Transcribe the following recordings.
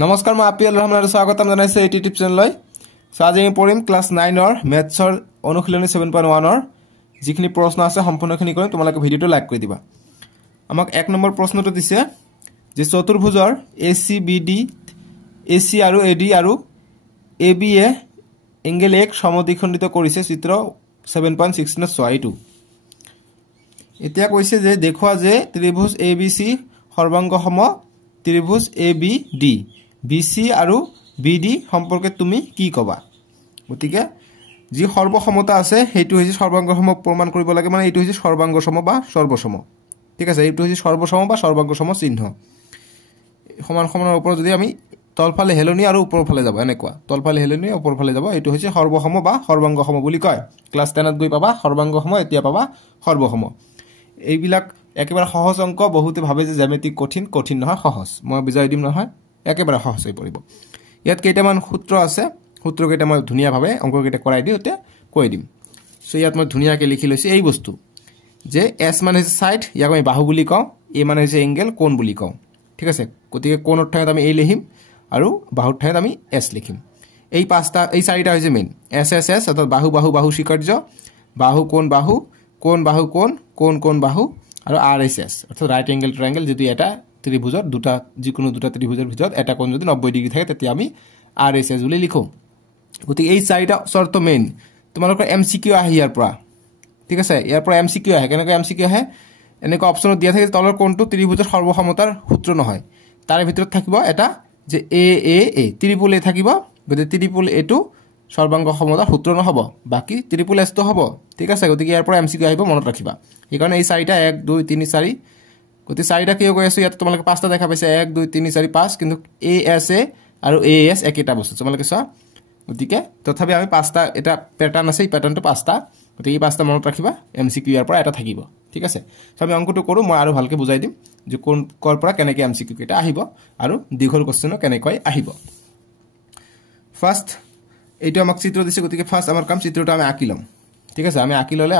নমস্কাৰ মই আপিল ৰহমানৰ স্বাগতম জনাইছো এই ইউটিউব চেনেললৈ। সো আজি আমি পঢ়িম ক্লাস 9 ৰ মেথছৰ অনুশীলনী 7.1 ৰ যিখিনি প্ৰশ্ন আছে সম্পূৰ্ণখিনি কৰিম। তোমালোকে ভিডিওটো লাইক কৰি দিবা। আমাক 1 নম্বৰ প্ৰশ্নটো দিছে যে চতুৰ্ভুজৰ ACBD AC আৰু AD আৰু AB এ এংগল 1 সমদ্বিখণ্ডিত কৰিছে চিত্ৰ 7.16 ত চোৱাইটো। এতিয়া কৈছে যে দেখুৱা যে ত্ৰিভুজ ABC সৰ্বাংগসম ত্ৰিভুজ ABD BC আৰু BD সম্পৰ্কে তুমি কি কবা? গতিকে যি সৰ্বসমতা আছে হেতু হৈছে সৰ্বাংগসম প্ৰমাণ কৰিব লাগে, মানে এটো হৈছে সৰ্বাংগসম বা সৰ্বসম। ঠিক আছে, এটো হৈছে সৰ্বসম বা সৰ্বাংগসম চিহ্ন। সমান সমানৰ ওপৰত যদি আমি তলফালে হেলনি আৰু ওপৰফালে যাব এনেকুৱা তলফালে হেলনি ওপৰফালে যাব, এটো হৈছে সৰ্বসম বা সৰ্বাংগসম বুলি কয়। ক্লাস 10 ত গৈ পাবা সৰ্বাংগসম, এতিয়া পাবা সৰ্বসম। এইবিলাক একেবাৰে সহজ অংক। বহুতে ভাবে যে জ্যামিতিক কঠিন, কঠিন নহয়, সহজ। মই বুজাই দিম নহয়, একেবাৰে সহজ হৈ পৰিব। ইয়াত কেইটামান সূত্ৰ আছে, সূত্ৰ কেইটা মই ধুনীয়াভাৱে অংক কেইটা কৰাই দিও, এতিয়া কৈ দিম। সো ইয়াত মই ধুনীয়াকৈ লিখি লৈছো এই বস্তু যে S মানে হৈছে সাইড, ইয়াক আমি বাহু বুলি কওঁ, A মানে হৈছে এংগেল, কোণ বুলি কওঁ। ঠিক আছে, গতিকে কোণৰ ঠাইত আমি A লিখিম আৰু বাহুৰ ঠাইত আমি S লিখিম। এই পাঁচটা এই চাৰিটা হৈছে মেইন SSS, অৰ্থাৎ বাহু বাহু বাহু স্বীকাৰ্য, বাহু কোণ বাহু, কোণ বাহু কোণ, কোণ কোণ বাহু আৰু RSS, অৰ্থাৎ ৰাইট এংগেল ট্ৰায়াঙ্গেল। যদি এটা ত্ৰিভুজৰ দুটা যিকোনো দুটা ত্ৰিভুজৰ ভিতৰত এটা কোণ যদি 90 ডিগ্ৰী থাকে তেতিয়া আমি RSS বুলি লিখো। গতিকে এই চাৰিটা শৰ্ত মেইন। তোমালোকৰ MCQ আহে ইয়াৰ পৰা। ঠিক আছে, ইয়াৰ পৰা MCQ আহে। কেনেকৈ MCQ আহে? এনেকুৱা অপচনত দিয়া থাকে তলৰ কোণটো ত্ৰিভুজৰ সৰ্বসমতাৰ সূত্ৰ নহয়, তাৰে ভিতৰত থাকিব এটা যে A ত্ৰিপুল A থাকিব। গতিকে ত্ৰিপুল A টো সৰ্বাংগ সমতাৰ সূত্ৰ নহব, বাকি ত্ৰিপুল S টো হ'ব। ঠিক আছে, গতিকে ইয়াৰ পৰা MCQ আহিব, মনত ৰাখিবা। এইকাৰণে এই চাৰিটা 1 2 3 4, গতিকে চাৰিটা কিয় কৈ আছো, ইয়াত তোমালোকে পাঁচটা দেখা পাইছে 1 2 3 4 5, কিন্তু ASA আৰু AS একেটা বস্তু তোমালোকে চোৱা। গতিকে তথাপি আমি পাঁচটা এটা প্যাটাৰ্ন আছে, এই প্যাটাৰ্নটো পাঁচটা, গতিকে এই পাঁচটা মনত ৰাখিবা। MCQ ইয়াৰ পৰা এটা থাকিব। ঠিক আছে, সো আমি অংকটো কৰো, মই আৰু ভালকৈ বুজাই দিম যে কোন কৰ পৰা কেনেকৈ MCQ কেইটা আহিব আৰু দীঘল কোশ্চেনো কেনেকৈ আহিব। ফাৰ্স্ট এইটো আমাক চিত্ৰ দিছে, গতিকে ফাৰ্স্ট আমাৰ কাম চিত্ৰটো আমি আঁকি লম। ঠিক আছে, আমি আঁকি ললে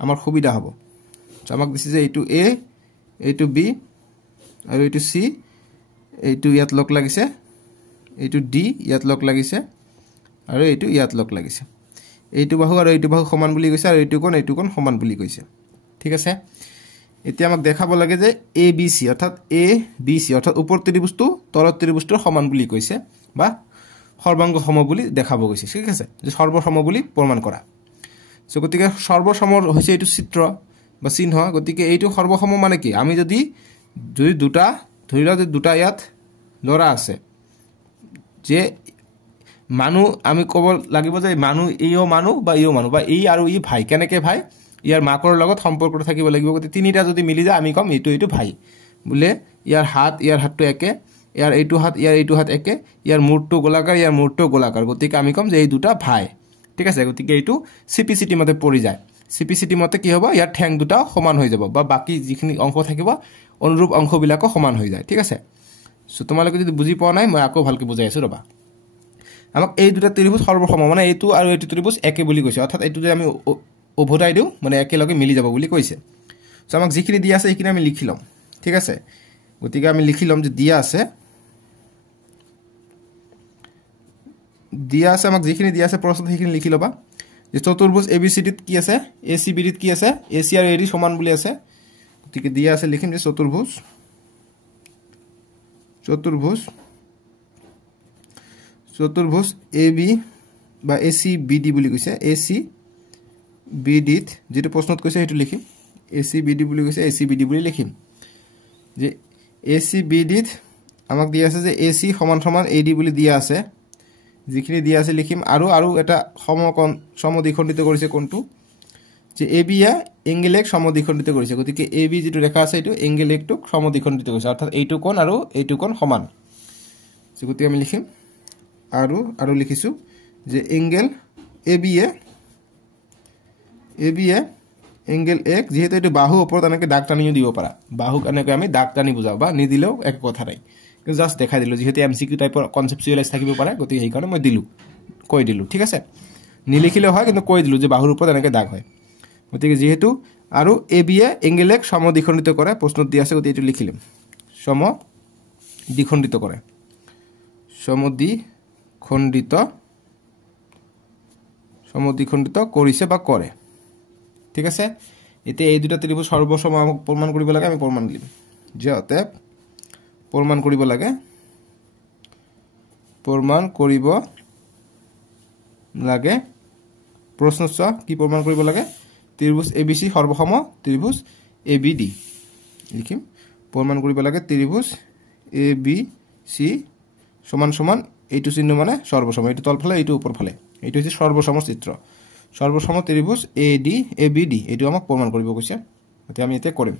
আমাৰ সুবিধা হ'ব। আমাক দিছে যে এইটো A, এইটো B আৰু এইটো C, এইটো ইয়াত লগ লাগিছে, এইটো D ইয়াত লগ লাগিছে আৰু এইটো ইয়াত লগ লাগিছে। এইটো বাহু আৰু এইটো বাহু সমান বুলি কৈছে আৰু এইটো কোণ সমান বুলি কৈছে। ঠিক আছে, এতিয়া আমাক দেখাব লাগে যে ABC অৰ্থাৎ ABC অৰ্থাৎ ওপৰ ত্ৰিভুজটো তলৰ ত্ৰিভুজটোৰ সমান বুলি কৈছে বা সৰ্বাংগ সম বুলি দেখাব গৈছে। ঠিক আছে, যে সৰ্বসম বুলি প্ৰমাণ কৰা। সো গতিকে সৰ্বসমৰ হৈছে এইটো চিত্ৰ বা চিহ্ন। গতিকে এইটো সৰ্বসম মানে কি? আমি যদি দুটা ধৰি লওঁ যে দুটা ইয়াত ল'ৰা আছে, যে মানুহ আমি ক'ব লাগিব যে মানুহ এইও মানুহ বা ইও মানুহ বা এই আৰু ই ভাই। কেনেকৈ ভাই? ইয়াৰ মাকৰ লগত সম্পৰ্কটো থাকিব লাগিব। গতিকে তিনিটা যদি মিলি যায় আমি ক'ম এইটো ভাই বোলে। ইয়াৰ হাতটো একে, ইয়াৰ এইটো হাত একে, ইয়াৰ মূৰটো গোলাকাৰ, ইয়াৰ মূৰটো গোলাকাৰ, গতিকে আমি ক'ম যে এই দুটা ভাই। ঠিক আছে, গতিকে এইটো CPCT মতে পৰি যায়। CPCT মতে কি হ'ব? ইয়াৰ ঠেং দুটা সমান হৈ যাব বা বাকি যিখিনি অংশ থাকিব অনুৰূপ অংশবিলাকো সমান হৈ যায়। ঠিক আছে, সো তোমালোকে যদি বুজি পোৱা নাই মই আকৌ ভালকৈ বুজাই আছো ৰবা। আমাক এই দুটা ত্ৰিভুজ সৰ্বসম, মানে এইটো আৰু এইটো ত্ৰিভুজ একে বুলি কৈছে, অৰ্থাৎ এইটো যে আমি উভতাই দিওঁ মানে একেলগে মিলি যাব বুলি কৈছে। সো আমাক যিখিনি দিয়া আছে সেইখিনি আমি লিখি ল'ম। ঠিক আছে, গতিকে আমি লিখি ল'ম যে দিয়া আছে আমাক যিখিনি দিয়া আছে প্ৰশ্নত সেইখিনি লিখি ল'বা। যে চতুৰ্ভুজ ABCD কি আছে, ACBD কি আছে, AC আৰু AD সমান বুলি আছে। গতিকে দিয়া আছে লিখিম যে চতুৰ্ভুজ AB বা ACBD বুলি কৈছে। ACBD যেটো প্ৰশ্নত কৈছে সেইটো লিখিম, ACBD বুলি কৈছে, ACBD বুলি লিখিম। যে ACBD আমাক দিয়া আছে যে AC সমান সমান AD বুলি দিয়া আছে। যিখিনি দিয়া আছে লিখিম আৰু এটা সমদ্বিখণ্ডিত কৰিছে কোনটো, যে AB এ এংগেল 1 সমদ্বিখণ্ডিত কৰিছে। গতিকে AB যেটো ৰেখা আছে এইটো এংগেল 1 টোক সমদ্বিখণ্ডিত কৰিছে, অৰ্থাৎ এইটো কোণ আৰু এইটো কোণ সমান। গতিকে আমি লিখিম আৰু লিখিছো যে এংগেল AB এ এংগেল 1, যেহেতু এইটো বাহু ওপৰত এনেকৈ দাগ টানিও দিব পাৰা, বাহুক এনেকৈ আমি দাগ টানি বুজাও বা নিদিলেও এক কথা নাই, কিন্তু জাষ্ট দেখাই দিলো। যেহেতু MCQ টাইপৰ কনসেপচুৱেলাইজ থাকিব পাৰে, গতিকে সেইকাৰণে মই কৈ দিলো। ঠিক আছে, নিলিখিলেও হয়, কিন্তু কৈ দিলো যে বাহুৰ ওপৰত এনেকৈ দাগ হয়। গতিকে যেহেতু আৰু AB এ এংগেল 1 সমদ্বিখণ্ডিত কৰে, প্ৰশ্নত দিয়া আছে, গতিকে এইটো লিখিম সমদ্বিখণ্ডিত কৰে। সমদ্বিখণ্ডিত কৰিছে বা কৰে ঠিক আছে এতিয়া এই দুটা ত্ৰিভুজ সৰ্বসম আমাক প্ৰমাণ কৰিব লাগে আমি প্ৰমাণ দিম যে অতএব প্ৰমাণ কৰিব লাগে প্ৰশ্ন চোৱা কি প্ৰমাণ কৰিব লাগে ত্ৰিভুজ ABC সৰ্বসম ত্ৰিভুজ ABD লিখিম প্ৰমাণ কৰিব লাগে ত্ৰিভুজ ABC সমান সমান এইটো চিহ্ন মানে সৰ্বসম এইটো তলফালে এইটো ওপৰফালে এইটো হৈছে সৰ্বসম চিত্ৰ সৰ্বসম ত্ৰিভুজ ABD এইটো আমাক প্ৰমাণ কৰিব কৈছে এতিয়া আমি এটা কৰিম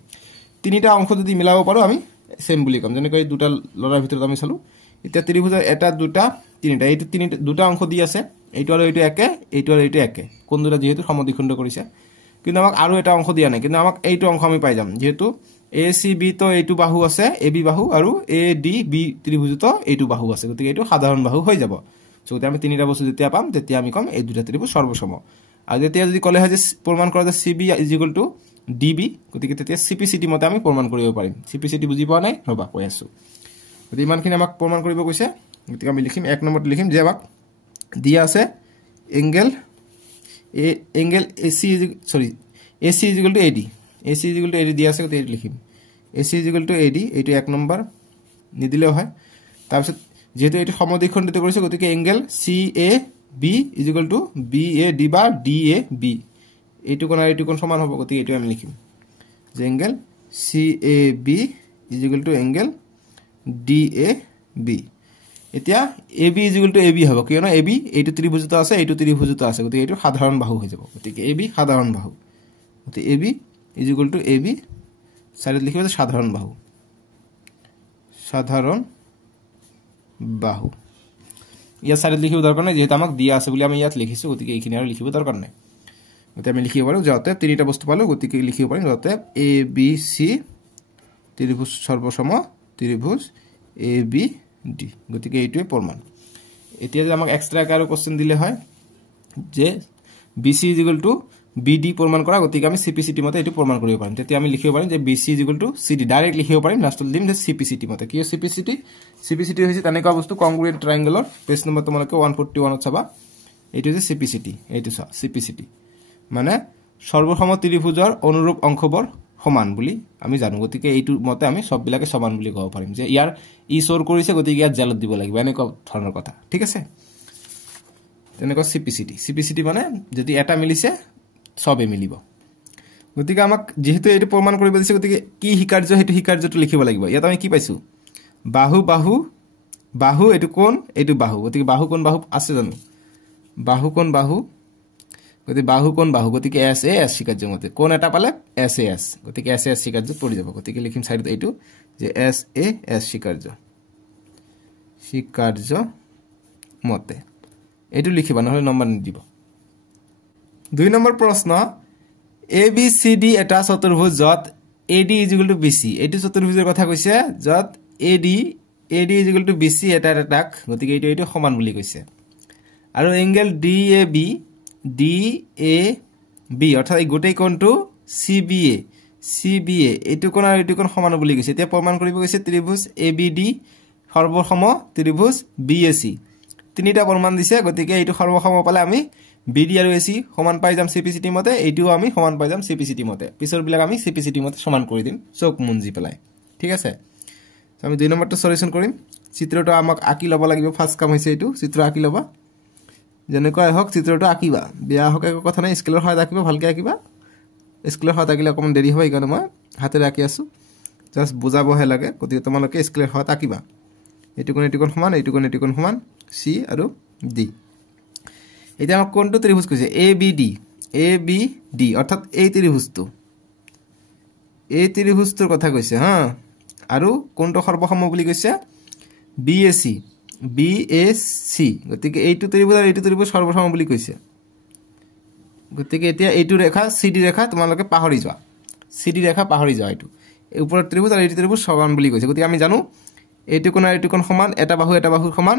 তিনিটা অংশ যদি মিলাব পাৰো আমি সেম বুলি কম যেনেকৈ দুটা লৰাৰ ভিতৰত আমি চালো এতিয়া ত্ৰিভুজৰ এটা দুটা তিনিটা এইটো তিনিটা দুটা অংশ দি আছে এইটো আৰু এইটো একে এইটো আৰু এইটো একে কোন দুটা যেহেতু সমদ্বিখণ্ড কৰিছে কিন্তু আমাক আৰু এটা অংশ দিয়া নাই কিন্তু আমাক এইটো অংশ আমি পাই যাম যেহেতু ACB তো এইটো বাহু আছে AB বাহু আৰু ADB ত্ৰিভুজত এইটো বাহু আছে গতিকে এইটো সাধাৰণ বাহু হৈ যাব সো আমি তিনিটা বস্তু যেতিয়া পাম তেতিয়া আমি কম এই দুটা ত্ৰিভুজ সৰ্বসম আৰু যেতিয়া যদি কলে হয় যে প্ৰমাণ কৰা যে CB = DB গতিকে তেতিয়া CPCT মতে আমি প্ৰমাণ কৰিব পাৰিম CPCT বুজি পোৱা নাই ৰবা কৈ আছো গতিকে ইমানখিনি আমাক প্ৰমাণ কৰিব কৈছে গতিকে আমি লিখিম এক নম্বৰত লিখিম যে আমাক দিয়া আছে এংগেল AC = AD দিয়া আছে গতিকে লিখিম AC = AD এইটো এক নম্বৰ নিদিলেও হয় তাৰপিছত যেহেতু এইটো সমদ্বিখণ্ডিত কৰিছে গতিকে এংগেল CAB = BAD বা DAB এইটো কোণ আৰু এইটো কোণ সমান হ'ব গতিকে এইটো আমি লিখিম যে এংগেল CAB = এংগেল DAB এতিয়া AB = AB হ'ব কিয়নো AB এইটো ত্ৰিভুজত আছে এইটো ত্ৰিভুজত আছে গতিকে এইটো সাধাৰণ বাহু হৈ যাব গতিকে AB সাধাৰণ বাহু গতিকে AB = AB সাইডত লিখিব যে সাধাৰণ বাহু ইয়াত সাইডত লিখিব দৰকাৰ নাই যেহেতু আমাক দিয়া আছে বুলি আমি ইয়াত লিখিছো গতিকে এইখিনি আৰু লিখিব দৰকাৰ নাই গতিকে আমি লিখিব পাৰো যাতে তিনিটা বস্তু পালো গতিকে লিখিব পাৰিম যাতে ABC ত্ৰিভুজ সৰ্বসম ত্ৰিভুজ ABD গতিকে এইটোৱে প্ৰমাণ এতিয়া যে আমাক এক্সট্ৰা আৰু কোশ্চেন দিলে হয় যে BC = BD প্ৰমাণ কৰা গতিকে আমি CPCT মতে এইটো প্ৰমাণ কৰিব পাৰিম তেতিয়া আমি লিখিব পাৰিম যে BC = CD ডাইৰেক্ট লিখিব পাৰিম লাষ্টত দিম যে CPCT মতে কি CPCT হৈছে তেনেকুৱা বস্তু কংগ্ৰুয়েন্ট ট্ৰায়াঙ্গলৰ পেজ নম্বৰ তোমালোকে 141 ত চাবা এইটো যে CPCT এইটো চা CPCT মানে সৰ্বসম ত্ৰিভুজৰ অনুৰূপ অংশবোৰ সমান বুলি আমি জানো গতিকে এইটো মতে আমি সববিলাকে সমান বুলি ক'ব পাৰিম যে ইয়াৰ ই সৰ কৰিছে গতিকে ইয়াত জেলত দিব লাগিব এনেকুৱা ধৰণৰ কথা ঠিক আছে তেনেকুৱা CPCT মানে যদি এটা মিলিছে সবে মিলিব গতিকে আমাক যেহেতু এইটো প্ৰমাণ কৰিব দিছে গতিকে কি হিকাৰ্য হেতু হিকাৰ্যটো লিখিব লাগিব ইয়াত আমি কি পাইছো বাহু এইটো কোণ এইটো বাহু গতিকে বাহু কোণ বাহু আছে জানো বাহু কোণ বাহু গতিকে বাহু কোণ বাহু গতিকে SAS হিকাৰ্য মতে কোণ এটা পালে SAS গতিকে SAS হিকাৰ্য পৰি যাব গতিকে লিখিম সাইডত এইটো যে SAS হিকাৰ্য মতে এইটো লিখিবা নহলে নম্বৰ নিদিব দুই নম্বৰ প্ৰশ্ন ABCD এটা চতুৰ্ভুজ যত AD = BC এইটো চতুৰ্ভুজৰ কথা কৈছে যত AD = BC এটাক গতিকে এইটো সমান বুলি কৈছে আৰু এংগেল DAB অৰ্থাৎ এই গোটেই কোণটো CBA এইটো কোণ আৰু এইটো কোণ সমান বুলি কৈছে এতিয়া প্ৰমাণ কৰিব কৈছে ত্ৰিভুজ ABD সৰ্বসম ত্ৰিভুজ BAC তিনিটা প্ৰমাণ দিছে গতিকে এইটো সৰ্বসম পালে আমি BD আৰু AC সমান পাই যাম CPCT মতে এইটোও আমি সমান পাই যাম CPCT মতে পিছৰ বিলাক আমি CPCT মতে সমান কৰি দিম চক মুঞ্জি পেলাই ঠিক আছে আমি দুই নম্বৰটো সলিউশন কৰিম চিত্ৰটো আমাক আঁকি ল'ব লাগিব ফাৰ্স্ট কাম হৈছে এইটো চিত্ৰ আঁকি ল'বা যেনেকৈ হওক চিত্ৰটো আঁকিবা বেয়া হওক একো কথা নাই স্কেলৰ সহায়ত আঁকিবা ভালকৈ আঁকিবা স্কেলৰ সহায়ত আঁকিলে অকমান দেৰি হয় কাৰণ মই হাতেৰে আঁকি আছো জাস্ট বুজাবহে লাগে গতিকে তোমালোকে স্কেলৰ সহায়ত আঁকিবা এইটো কোণ সমান এইটো কোণ সমান C আৰু D এতিয়া আমাক কোনটো ত্ৰিভুজ কৈছে ABD অৰ্থাৎ এই ত্ৰিভুজটোৰ কথা কৈছে হা আৰু কোনটো সৰ্বসম বুলি কৈছে BAC গতিকে এইটো ত্ৰিভুজ আৰু এইটো ত্ৰিভুজ সৰ্বসম বুলি কৈছে গতিকে এতিয়া এইটো ৰেখা CD ৰেখা তোমালোকে পাহৰি যোৱা CD ৰেখা পাহৰি যোৱা এইটো ওপৰৰ ত্ৰিভুজ আৰু এইটো ত্ৰিভুজ সমান বুলি কৈছে গতিকে আমি জানো এইটো কোণ আৰু এইটো কোণ সমান এটা বাহু সমান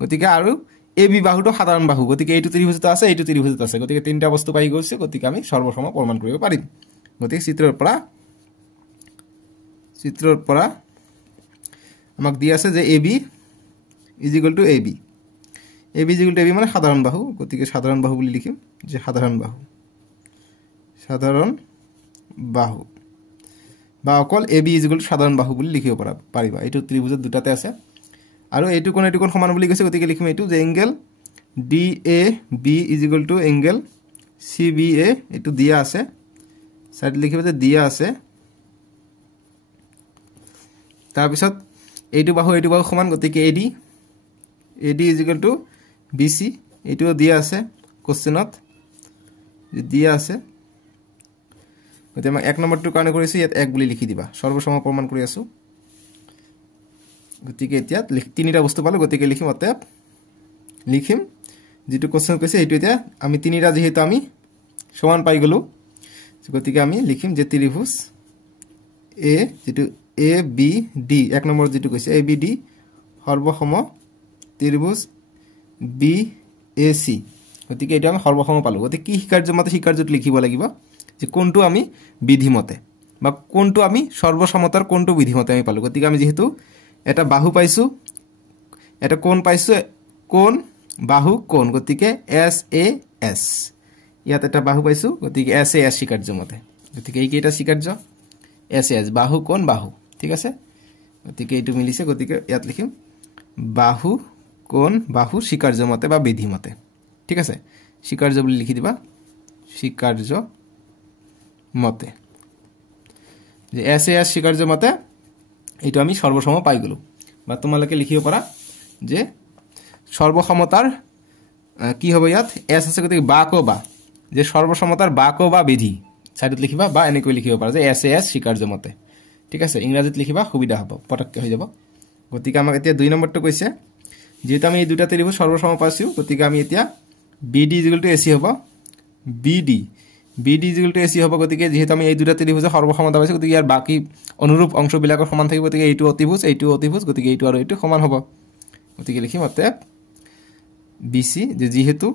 গতিকে আৰু AB বাহুটো সাধাৰণ বাহু গতিকে এইটো ত্ৰিভুজত আছে এইটো ত্ৰিভুজত আছে গতিকে তিনটা বস্তু পাই গৈছে গতিকে আমি সৰ্বসম প্ৰমাণ কৰিব পাৰিম গতিকে চিত্ৰৰ পৰা আমাক দিয়া আছে যে AB is equal to A B is equal to A B মানে সাধারণ বাহু গতিকে সাধারণ বাহু বুলি লিখিম যে সাধারণ বাহু বা অকল এ বি ইজ ইকুয়াল টু সাধারণ বাহু বুলি লিখিব পাৰিবা এইটো ত্ৰিভুজত দুটাতে আছে আৰু এইটো কোণ সমান বুলি কৈছে গতিকে লিখিম এইটো যে angle D A B is equal to angle C B A এইটো দিয়া আছে সাইড লিখিব যে দিয়া আছে তাৰ পিছত এইটো বাহু সমান গতিকে AD is equal to BC এইটো দিয়া আছে কোশ্চেনত দিয়া আছে গতিকে মই 1 নম্বৰটো কাৰণে কৰিছো ইয়াত 1 বুলি লিখি দিবা সৰ্বসম প্ৰমাণ কৰি আছো গতিকে এতিয়া তিনিটা বস্তু পালো গতিকে লিখিম অতএব লিখিম যেটো কোশ্চেন কৈছে এইটো এতিয়া আমি তিনিটা যেহেতু আমি সমান পাই গলো গতিকে আমি লিখিম যে ত্ৰিভুজ এ যেটো এ বি ডি 1 নম্বৰ যেটো কৈছে এ বি ডি সৰ্বসম ত্ৰিভুজ বি এ সি গতিকে এটা আমি সৰ্বসম পালো গতিকে কি শিকাৰ্যত লিখিব লাগিব যে কোনটো আমি বিধিমতে বা কোনটো আমি সৰ্বসমতাৰ কোনটো বিধিমতে আমি পালো গতিকে আমি যেহেতু এটা বাহু পাইছো এটা কোণ পাইছো কোণ বাহু কোণ গতিকে এস এ এস ইয়াত এটা বাহু পাইছো গতিকে এস এ এস শিকাৰ্যমতে গতিকে এই কেইটা শিকাৰ্য এস এস বাহু কোণ বাহু ঠিক আছে গতিকে এইটো মিলিছে গতিকে ইয়াত লিখিম বাহু কোণ বাহু শিকাৰ্যমতে বা বিধিমতে ঠিক আছে শিকাৰ্য বুলি লিখি দিবা শিকাৰ্য মতে যে এস এ এস শিকাৰ্য মতে এইটো আমি সৰ্বসম পাই গলো বা তোমালকে লিখিব পাৰা যে সৰ্বসমতাৰ কি হ'ব ইয়াত এস আছে গতিকে বা কো বা যে সৰ্বসমতাৰ বা কো বা বিধি সাইডত লিখিবা বা এনেকৈ লিখিব পাৰা যে এস এ এস শিকাৰ্য মতে ঠিক আছে ইংৰাজীত লিখিবা সুবিধা হ'ব পটককে হৈ যাব গতিকে আমাক এতিয়া 2 নম্বৰটো কৈছে যেহেতু আমি এই দুটা ত্ৰিভুজ সৰ্বসম পাইছো গতিকে আমি এতিয়া BD is equal to AC হ'ব BD is equal to AC হ'ব গতিকে যেহেতু আমি এই দুটা ত্ৰিভুজৰ সৰ্বসমতা পাইছো গতিকে ইয়াৰ বাকি অনুৰূপ অংশবিলাকৰ সমান থাকিব গতিকে এইটো অতিভুজ গতিকে এইটো আৰু এইটো সমান হ'ব গতিকে লিখিম অতএব বিসি যে যেহেতু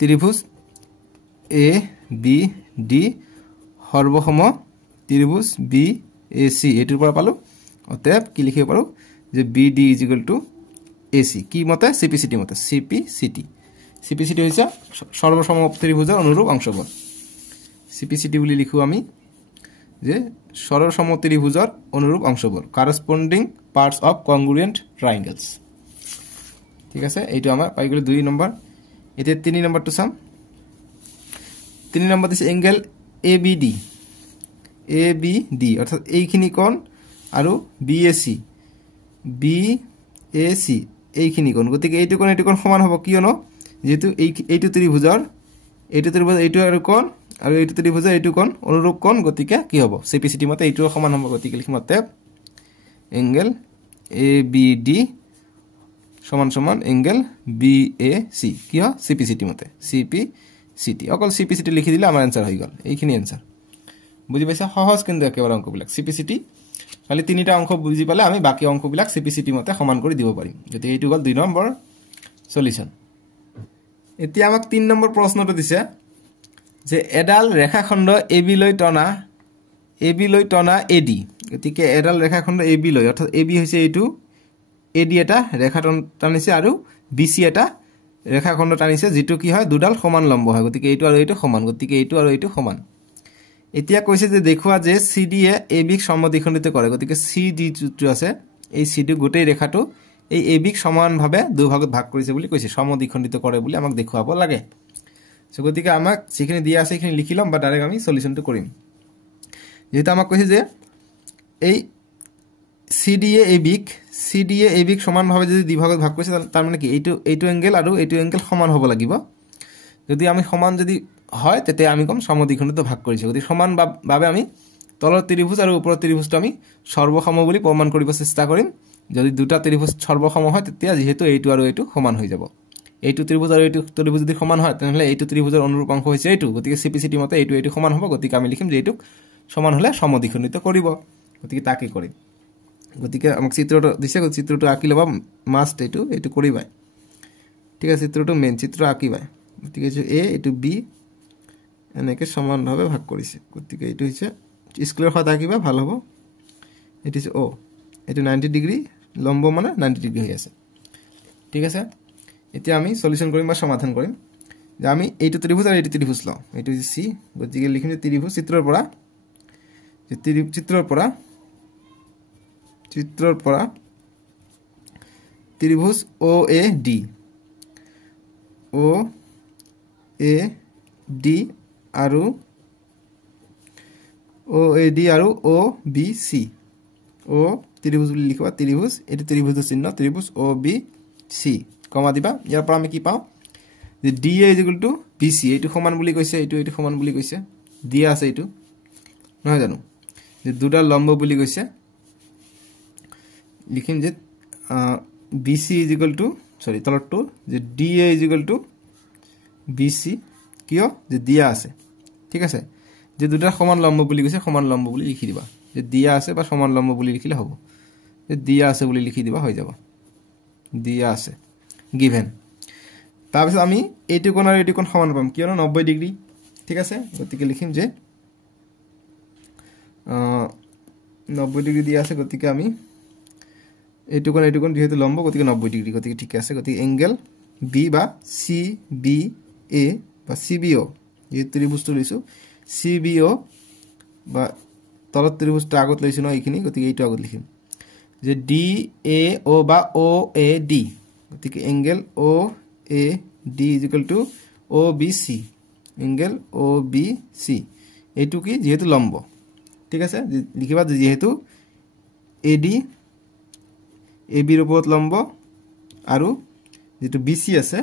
ত্ৰিভুজ এ বি ডি সৰ্বসম ত্ৰিভুজ বি এ সি এইটোৰ পৰা পালো অতএব কি লিখিব পাৰো যে BD is equal to AC কি মতে সিপিসিটি মতে সিপিসিটি হৈছে সৰ্বসম ত্ৰিভুজৰ অনুৰূপ অংশবোৰ সিপিসিটি বুলি লিখো আমি যে সৰ্বসম ত্ৰিভুজৰ অনুৰূপ অংশবোৰ corresponding parts of congruent triangles ঠিক আছে এইটো আমাৰ পাই গলো 2 নম্বৰ এতিয়া 3 নম্বৰটো চাম 3 নম্বৰ দিছে এংগেল এবিডি অৰ্থাৎ এইখিনি কোণ আৰু বিএসি এইখিনি কোণ গতিকে এইটো কোণ সমান হ'ব কিয়নো যেহেতু এইটো ত্ৰিভুজৰ এইটো আৰু কোণ আৰু এইটো ত্ৰিভুজৰ এইটো কোণ অনুৰূপ কোণ গতিকে কি হ'ব সিপিসিটি মতে এইটো সমান হ'ব গতিকে লিখিম অতএব এংগেল এবিডি সমান সমান এংগেল বিএসি কি হয় সিপিসিটি মতে সিপিসিটি অকল সিপিসিটি লিখি দিলে আমাৰ आंसर হৈ গল এইখিনি आंसर বুজি পাইছা সহজ কিন্তু একেবাৰে অংকবিলাক সিপিসিটি খালি তিনিটা অংক বুজি পালে আমি বাকি অংকবিলাক সিপিসিটি মতে সমান কৰি দিব পাৰিম গতিকে এইটো গল 2 নম্বৰ সলিউশন এতিয়া আমাক 3 নম্বৰ প্ৰশ্নটো দিছে যে এডাল ৰেখাখণ্ড এবি লৈ টনা এডি গতিকে এডাল ৰেখাখণ্ড এবি লৈ অৰ্থাৎ এবি হৈছে এইটো এডি এটা ৰেখা টানিছে আৰু বিসি এটা ৰেখাখণ্ড টানিছে যেটো কি হয় দুডাল সমান লম্ব হয় গতিকে এইটো আৰু এইটো সমান গতিকে এইটো আৰু এইটো সমান এতিয়া কৈছে যে দেখুৱা যে সিডি এ এবিক সমদ্বিখণ্ডিত কৰে গতিকে সিডি যেটো আছে এই সিডি গোটেই ৰেখাটো এই এবিক সমানভাৱে দুই ভাগত ভাগ কৰিছে বুলি কৈছে সমদ্বিখণ্ডিত কৰে বুলি আমাক দেখুৱাব লাগে সো গতিকে আমাক যিখিনি দিয়া আছে সেইখিনি লিখি লম বা ডাইৰেক্ট আমি সলিউশনটো কৰিম যেটা আমাক কৈছে যে এই সিডি এ এবিক সমানভাৱে যদি দুই ভাগত ভাগ কৰিছে তাৰ মানে কি এইটো এংগেল আৰু এইটো এংগেল সমান হ'ব লাগিব যদি আমি সমান যদি হয় তেতে আমি কম সমদ্বিখণ্ডিত ভাগ কৰিছে গতি সমান ভাবে আমি তলৰ ত্ৰিভুজ আৰু ওপৰৰ ত্ৰিভুজটো আমি সৰ্বসম বুলি প্ৰমাণ কৰিব চেষ্টা কৰিম যদি দুটা ত্ৰিভুজ সৰ্বসম হয় তেতিয়া যেহেতু এইটো আৰু এইটো সমান হৈ যাব এইটো ত্ৰিভুজ আৰু এইটো ত্ৰিভুজ যদি সমান হয় তেনহলে এইটো ত্ৰিভুজৰ অনুৰূপ অংশ হৈছে এইটো গতিকে সিপিসিটি মতে এইটো সমান হ'ব গতিকে আমি লিখিম যে এইটো সমান হলে সমদ্বিখণ্ডিত কৰিব গতিকে তাকে কৰিম গতিকে আমাক চিত্ৰটো দিছে চিত্ৰটো আঁকি লবা মাস্ট এইটো কৰিবা ঠিক আছে চিত্ৰটো মেইন চিত্ৰ আঁকিবা গতিকে এ এইটো বি এনেকে সমানভাৱে ভাগ কৰিছে গতিকে এইটো হৈছে স্কুলৰ সদা আঁকিবা ভাল হ'ব ইট ইজ ও এইটো 90 ডিগ্ৰী লম্ব মানে 90 ডিগ্ৰী হৈ আছে ঠিক আছে এতিয়া আমি সলিউশন কৰিম বা সমাধান কৰিম যে আমি এইটো ত্ৰিভুজ আৰু এইটো ত্ৰিভুজ লওঁ এইটো হৈছে সি গতিকে লিখিম যে ত্ৰিভুজ চিত্ৰৰ পৰা ত্ৰিভুজ OAD আৰু OBC ও ত্ৰিভুজ বুলি লিখিবা ত্ৰিভুজ এটো ত্ৰিভুজৰ চিহ্ন ত্ৰিভুজ OBC কমা দিবা ইয়াৰ পৰা আমি কি পাওঁ যে DA BC এটো সমান বুলি কৈছে এটো সমান বুলি কৈছে দিয়া আছে এটো নহয় জানো যে দুটা লম্ব বুলি কৈছে লিখিম যে BC সরি তলটো যে DA BC কিয় যে দিয়া আছে ঠিক আছে যে দুটা সমান লম্ব বুলি কৈছে সমান লম্ব বুলি লিখি দিবা যে দিয়া আছে বা সমান লম্ব বুলি লিখিলে হ'ব যে দিয়া আছে বুলি লিখি দিবা হৈ যাব দিয়া আছে গিভেন তাৰপিছত আমি এইটো কোণ আৰু এইটো কোণ সমান পাম কিয়নো 90 ডিগ্ৰী ঠিক আছে গতিকে লিখিম যে 90 ডিগ্ৰী দিয়া আছে গতিকে আমি এইটো কোণ যেহেতু লম্ব গতিকে 90 ডিগ্ৰী গতিকে ঠিক আছে গতিকে এঙ্গেল B বা CBA বা CBO এই ত্ৰিভুজটো লৈছো CBO বা তলত ত্ৰিভুজটো আগত লৈছো ন এইখিনি গতিকে এইটো আগত লিখিম যে DAO বা OAD গতিকে angle OAD OBC angle OBC এইটো কি যেহেতু লম্ব ঠিক আছে লিখিবা যেহেতু AD AB ৰ ওপৰত লম্ব আৰু যেটো BC আছে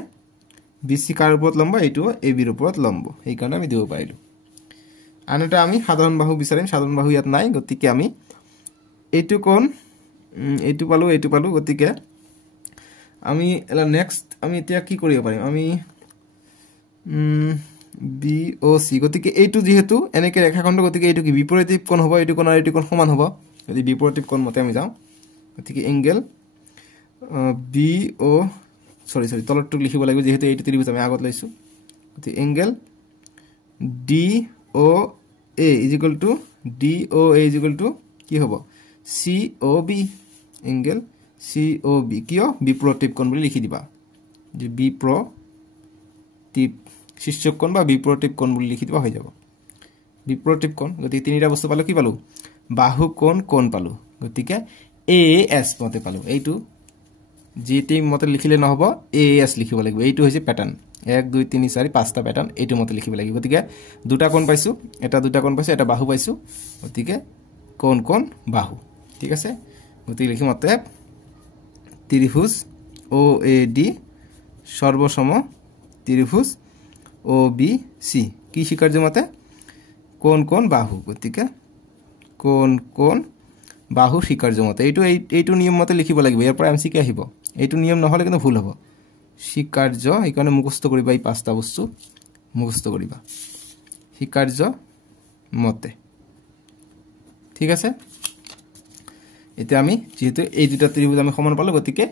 BC কাৰ ওপৰত লম্ব এইটো AB ৰ ওপৰত লম্ব এই কাৰণে আমি দিব পাৰিলো আনটা আমি সাধাৰণ বাহু বিচাৰিম সাধাৰণ বাহু ইয়াত নাই গতিকে আমি এইটো কোণ এইটো পালো গতিকে আমি নেক্সট আমি এতিয়া কি কৰিব পাৰিম আমি BOC গতিকে এইটো যেহেতু এনেকে ৰেখাখণ্ড গতিকে এইটো কি বিপৰীত কোণ হ'ব এইটো কোণ আৰু এইটো কোণ সমান হ'ব যদি বিপৰীত কোণ মতে আমি যাওঁ গতিকে এঙ্গেল BO সৰি তলটো লিখিব লাগিব যেহেতু এইটো ত্ৰিভুজ আমি আগত লৈছো গতিকে এঙ্গেল DOA কি হ'ব COB এঙ্গেল COB কিয় বিপৰীত কোণ বুলি লিখি দিবা যে বিপৰীত শীৰ্ষক কোণ বা বিপৰীত কোণ বুলি লিখি দিবা হৈ যাব বিপৰীত কোণ গতিকে তিনিটা বস্তু পালো কি পালো বাহু কোণ পালো গতিকে AS মতে পালো এইটো জিটি মতে লিখিলে নহব AS লিখিব লাগিব এইটো হৈছে প্যাটাৰ্ন 1 2 3 4 5টা প্যাটাৰ্ন এইটো মতে লিখিব লাগিব গতিকে দুটা কোণ পাইছো দুটা কোণ পাইছো এটা বাহু পাইছো গতিকে কোণ বাহু ঠিক আছে গতিকে লিখিম অতএব ত্ৰিভুজ OAD সৰ্বসম ত্ৰিভুজ OBC কি স্বীকাৰ্য মতে কোণ বাহু গতিকে কোণ বাহু স্বীকাৰ্য মতে এইটো নিয়ম মতে লিখিব লাগিব ইয়াৰ পৰা MCQ আহিব এইটো নিয়ম নহলে কিন্তু ভুল হ'ব স্বীকাৰ্য এই কাৰণে মুখস্থ কৰিবা এই পাঁচটা বস্তু মুখস্থ কৰিবা স্বীকাৰ্য মতে ঠিক আছে এতিয়া আমি যেহেতু এই দুটা ত্ৰিভুজ আমি সমান পালো গতিকে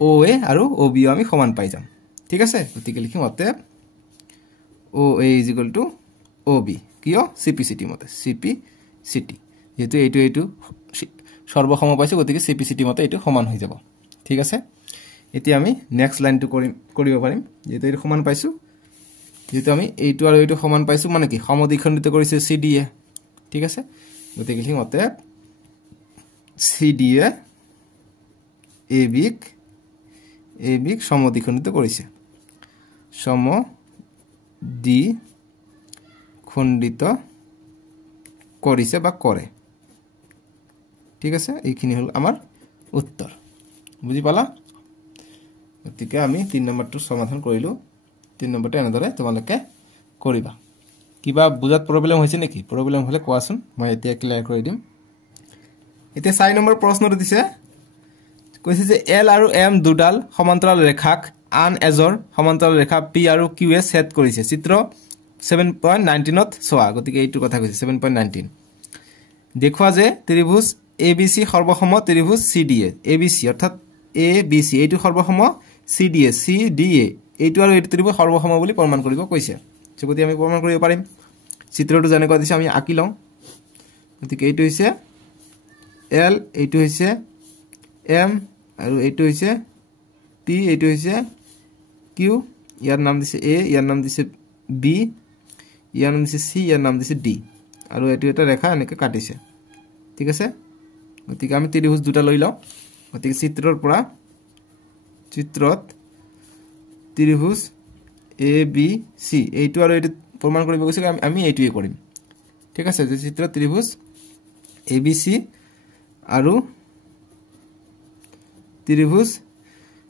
OA আৰু OB আমি সমান পাই যাম ঠিক আছে গতিকে লিখিম অতএব OA OB কিয় CPCT মতে CPCT যেহেতু এইটো সর্বসম পাইছো গতিকে CPCT মতে এইটো সমান হৈ যাব ঠিক আছে এতিয়া আমি নেক্সট লাইনটো কৰিব পাৰিম যেহেতু এইটো সমান পাইছো যেহেতু আমি এইটো আৰু এইটো সমান পাইছো মানে কি সমদ্বিখণ্ডিত কৰিছে CDA ঠিক আছে গতিকে লিখিম অতএব CDA AB সমদ্বিখণ্ডিত কৰিছে সমদ্বিখণ্ডিত কৰিছে বা কৰে ঠিক আছে এইখিনি হল আমাৰ উত্তৰ বুজি পালা গতিকে আমি 3 নম্বৰটো সমাধান কৰিলো 3 নম্বৰটো এনেদৰে তোমালোকে কৰিবা কিবা বুজাত প্ৰবলেম হৈছে নেকি প্ৰবলেম হলে কোৱাচোন মই এতিয়া ক্লিয়াৰ কৰি দিম এতিয়া 4 নম্বৰ প্ৰশ্নটো দিছে কৈছে যে L আৰু M দুডাল সমান্তৰাল ৰেখাক আন এজৰ সমান্তৰাল ৰেখা P আৰু Q এ ছেদ কৰিছে চিত্ৰ 7.19 ত সোৱা গতিকে এইটো কথা কৈছে 7.19 দেখুৱা যে ত্ৰিভুজ ABC সৰ্বসম ত্ৰিভুজ CDA ABC অৰ্থাৎ ABC এইটো সৰ্বসম CDA এইটো আৰু এইটো ত্ৰিভুজ সৰ্বসম বুলি প্ৰমাণ কৰিব কৈছে গতিকে আমি প্ৰমাণ কৰিব পাৰিম চিত্ৰটো যেনেকৈ দিছে আমি আঁকি লওঁ গতিকে এইটো হৈছে L এইটো হৈছে M আৰু এইটো হৈছে পি, এইটো হৈছে কিউ, ইয়াৰ নাম দিছে এ, ইয়াৰ নাম দিছে বি, ইয়াৰ নাম দিছে চি, ইয়াৰ নাম দিছে ডি, আৰু এইটো এটা ৰেখা এনেকৈ কাটিছে। ঠিক আছে, গতিকে আমি ত্ৰিভুজ দুটা লৈ লওঁ। গতিকে চিত্ৰৰ পৰা চিত্ৰত ত্ৰিভুজ এ বি চি এইটো আৰু এইটো প্ৰমাণ কৰিব গৈছে, আমি এইটোৱে কৰিম। ঠিক আছে, যে চিত্ৰত ত্ৰিভুজ এ বি চি আৰু ত্ৰিভুজ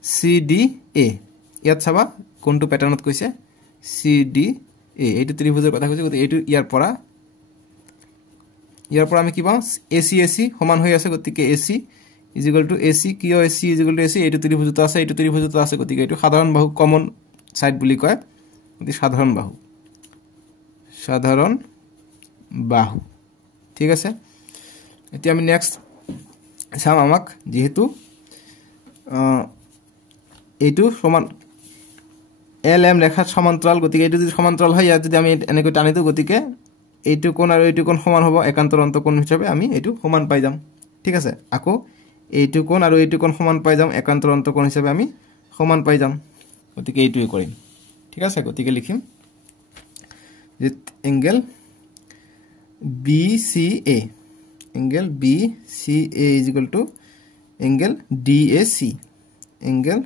চি ডি এ, ইয়াত চাবা কোনটো পেটাৰ্ণত কৈছে চি ডি এ, এইটো ত্ৰিভুজৰ কথা কৈছে। গতিকে এইটো ইয়াৰ পৰা আমি কি পাওঁ এ চি সমান হৈ আছে। গতিকে A C is equal to A C, কিয় A C is equal to A C, এইটো ত্ৰিভুজত আছে, এইটো ত্ৰিভুজত আছে। গতিকে এইটো সাধাৰণ বাহু, কমন সাইড বুলি কয়। গতিকে সাধাৰণ বাহু। ঠিক আছে, এতিয়া আমি নেক্সট চাম। আমাক যেহেতু এইটো সমান এল এম ৰেখাত সমান্তৰাল, গতিকে এইটো যদি সমান্তৰাল হয়, ইয়াত যদি আমি এনেকৈ টানি দিওঁ, গতিকে এইটো কোণ আৰু এইটো কোণ সমান হ'ব, একান্তৰ অন্তঃকোণ হিচাপে আমি এইটো সমান পাই যাম। ঠিক আছে, আকৌ এইটো কোণ আৰু এইটো কোণ সমান পাই যাম, একান্তৰ অন্তঃকোণ হিচাপে আমি সমান পাই যাম। গতিকে এইটোৱে কৰিম। ঠিক আছে, গতিকে লিখিম যে angle B C A, angle B C A is equal to angle D A C, angle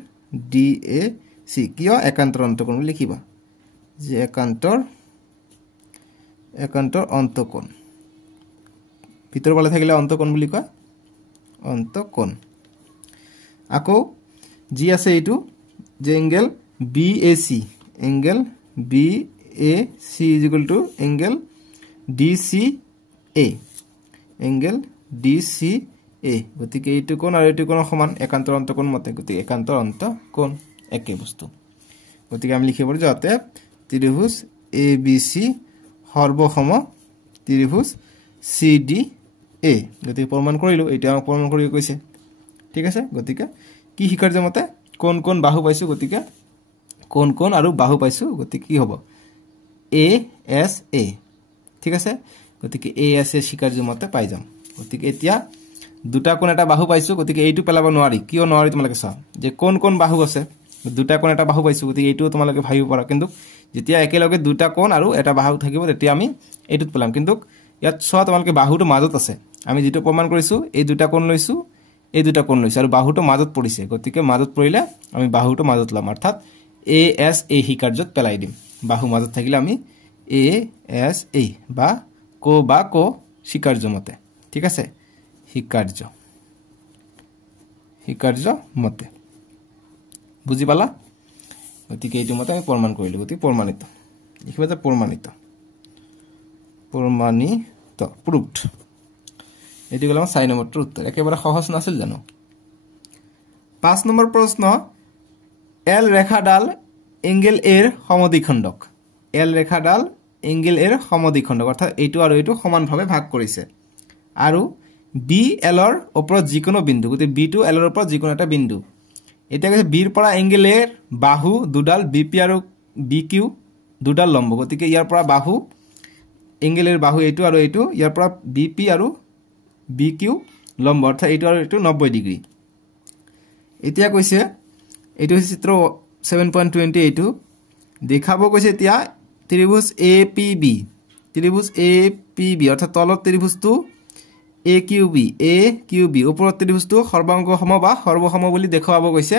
D A C, কিয় একান্তৰ অন্তঃকোণ বুলি লিখিবা যে একান্তৰ অন্তঃকোণ, ভিতৰ ফালে থাকিলে অন্তঃকোণ বুলি কয়, অন্তঃকোণ। আকৌ যি আছে এইটো যে angle B A C, angle B A C is equal to angle D C A, angle D C A. গতিকে এইটো কোণ আৰু এইটো কোণৰ সমান, একান্তৰ অন্তঃকোণ মতে। গতিকে একান্তৰ অন্তঃকোণ একে বস্তু। গতিকে আমি লিখিব পাৰোঁ যে অতএব ত্ৰিভুজ এ বি চি সৰ্বসম ত্ৰিভুজ চি ডি এ। গতিকে প্ৰমাণ কৰিলোঁ, এইটো আমাক প্ৰমাণ কৰিব কৈছে। ঠিক আছে, গতিকে কি শিকাৰ্য মতে কোন কোন বাহু পাইছোঁ, গতিকে কোন কোন আৰু বাহু পাইছোঁ, গতিকে কি হ'ব এ এছ এ। ঠিক আছে, গতিকে এ এছ এ শিকাৰ্য মতে পাই যাম। গতিকে এতিয়া দুটা কোণ এটা বাহু পাইছোঁ, গতিকে এইটো পেলাব নোৱাৰি। কিয় নোৱাৰি তোমালোকে চাওঁ, যে কোন কোন বাহু আছে, দুটা কোণ এটা বাহু পাইছোঁ, গতিকে এইটোও তোমালোকে ভাবিব পাৰা। কিন্তু যেতিয়া একেলগে দুটা কোণ আৰু এটা বাহু থাকিব, তেতিয়া আমি এইটোত পেলাম। কিন্তু ইয়াত চোৱা তোমালোকে বাহুটো মাজত আছে। আমি যিটো প্ৰমাণ কৰিছোঁ, এই দুটা কোণ লৈছোঁ, এই দুটা কোণ লৈছোঁ, আৰু বাহুটো মাজত পৰিছে। গতিকে মাজত পৰিলে আমি বাহুটো মাজত ল'ম, অৰ্থাৎ এ এছ এ শিকাৰ্যত পেলাই দিম। বাহু মাজত থাকিলে আমি এ এছ এ বা ক শিকাৰ্য মতে। ঠিক আছে, শিকাৰ্য মতে বুজি পালা। গতিকে এইটো মতে আমি প্ৰমাণ কৰিলোঁ। গতিকে প্ৰমাণিত লিখিবা যে প্ৰমাণিত প্ৰুভড। এইটো গ'ল আমাৰ 4 নম্বৰটোৰ উত্তৰ। একেবাৰে সহজ নাছিল জানো? 5 নম্বৰ প্ৰশ্ন, এল ৰেখাডাল এংগেল এৰ সমদ্বিখণ্ডক। এল ৰেখাডাল এংগেল এৰ সমদ্বিখণ্ডক, অৰ্থাৎ এইটো আৰু এইটো সমানভাৱে ভাগ কৰিছে। আৰু বি এলৰ ওপৰত যিকোনো বিন্দু, গতিকে বি টু এলৰ ওপৰত যিকোনো এটা বিন্দু। এতিয়া কৈছে বিৰ পৰা এংগেল এৰ বাহু দুডাল বি পি আৰু বি কিউ দুডাল লম্ব। গতিকে ইয়াৰ পৰা বাহু এংগেল এৰ বাহু এইটো আৰু এইটো, ইয়াৰ পৰা বি পি আৰু বি কিউ লম্ব, অৰ্থাৎ এইটো আৰু এইটো 90 ডিগ্ৰী। এতিয়া কৈছে এইটো হৈছে চিত্ৰ 7.20, এইটো দেখাব কৈছে এতিয়া ত্ৰিভুজ এ পি বি, ত্ৰিভুজ এ পি বি, অৰ্থাৎ তলত ত্ৰিভুজটো এ কিউ বি, ওপৰত ত্ৰিভুজটো সৰ্বাংগ সম বা সৰ্বসম বুলি দেখুৱাব কৈছে।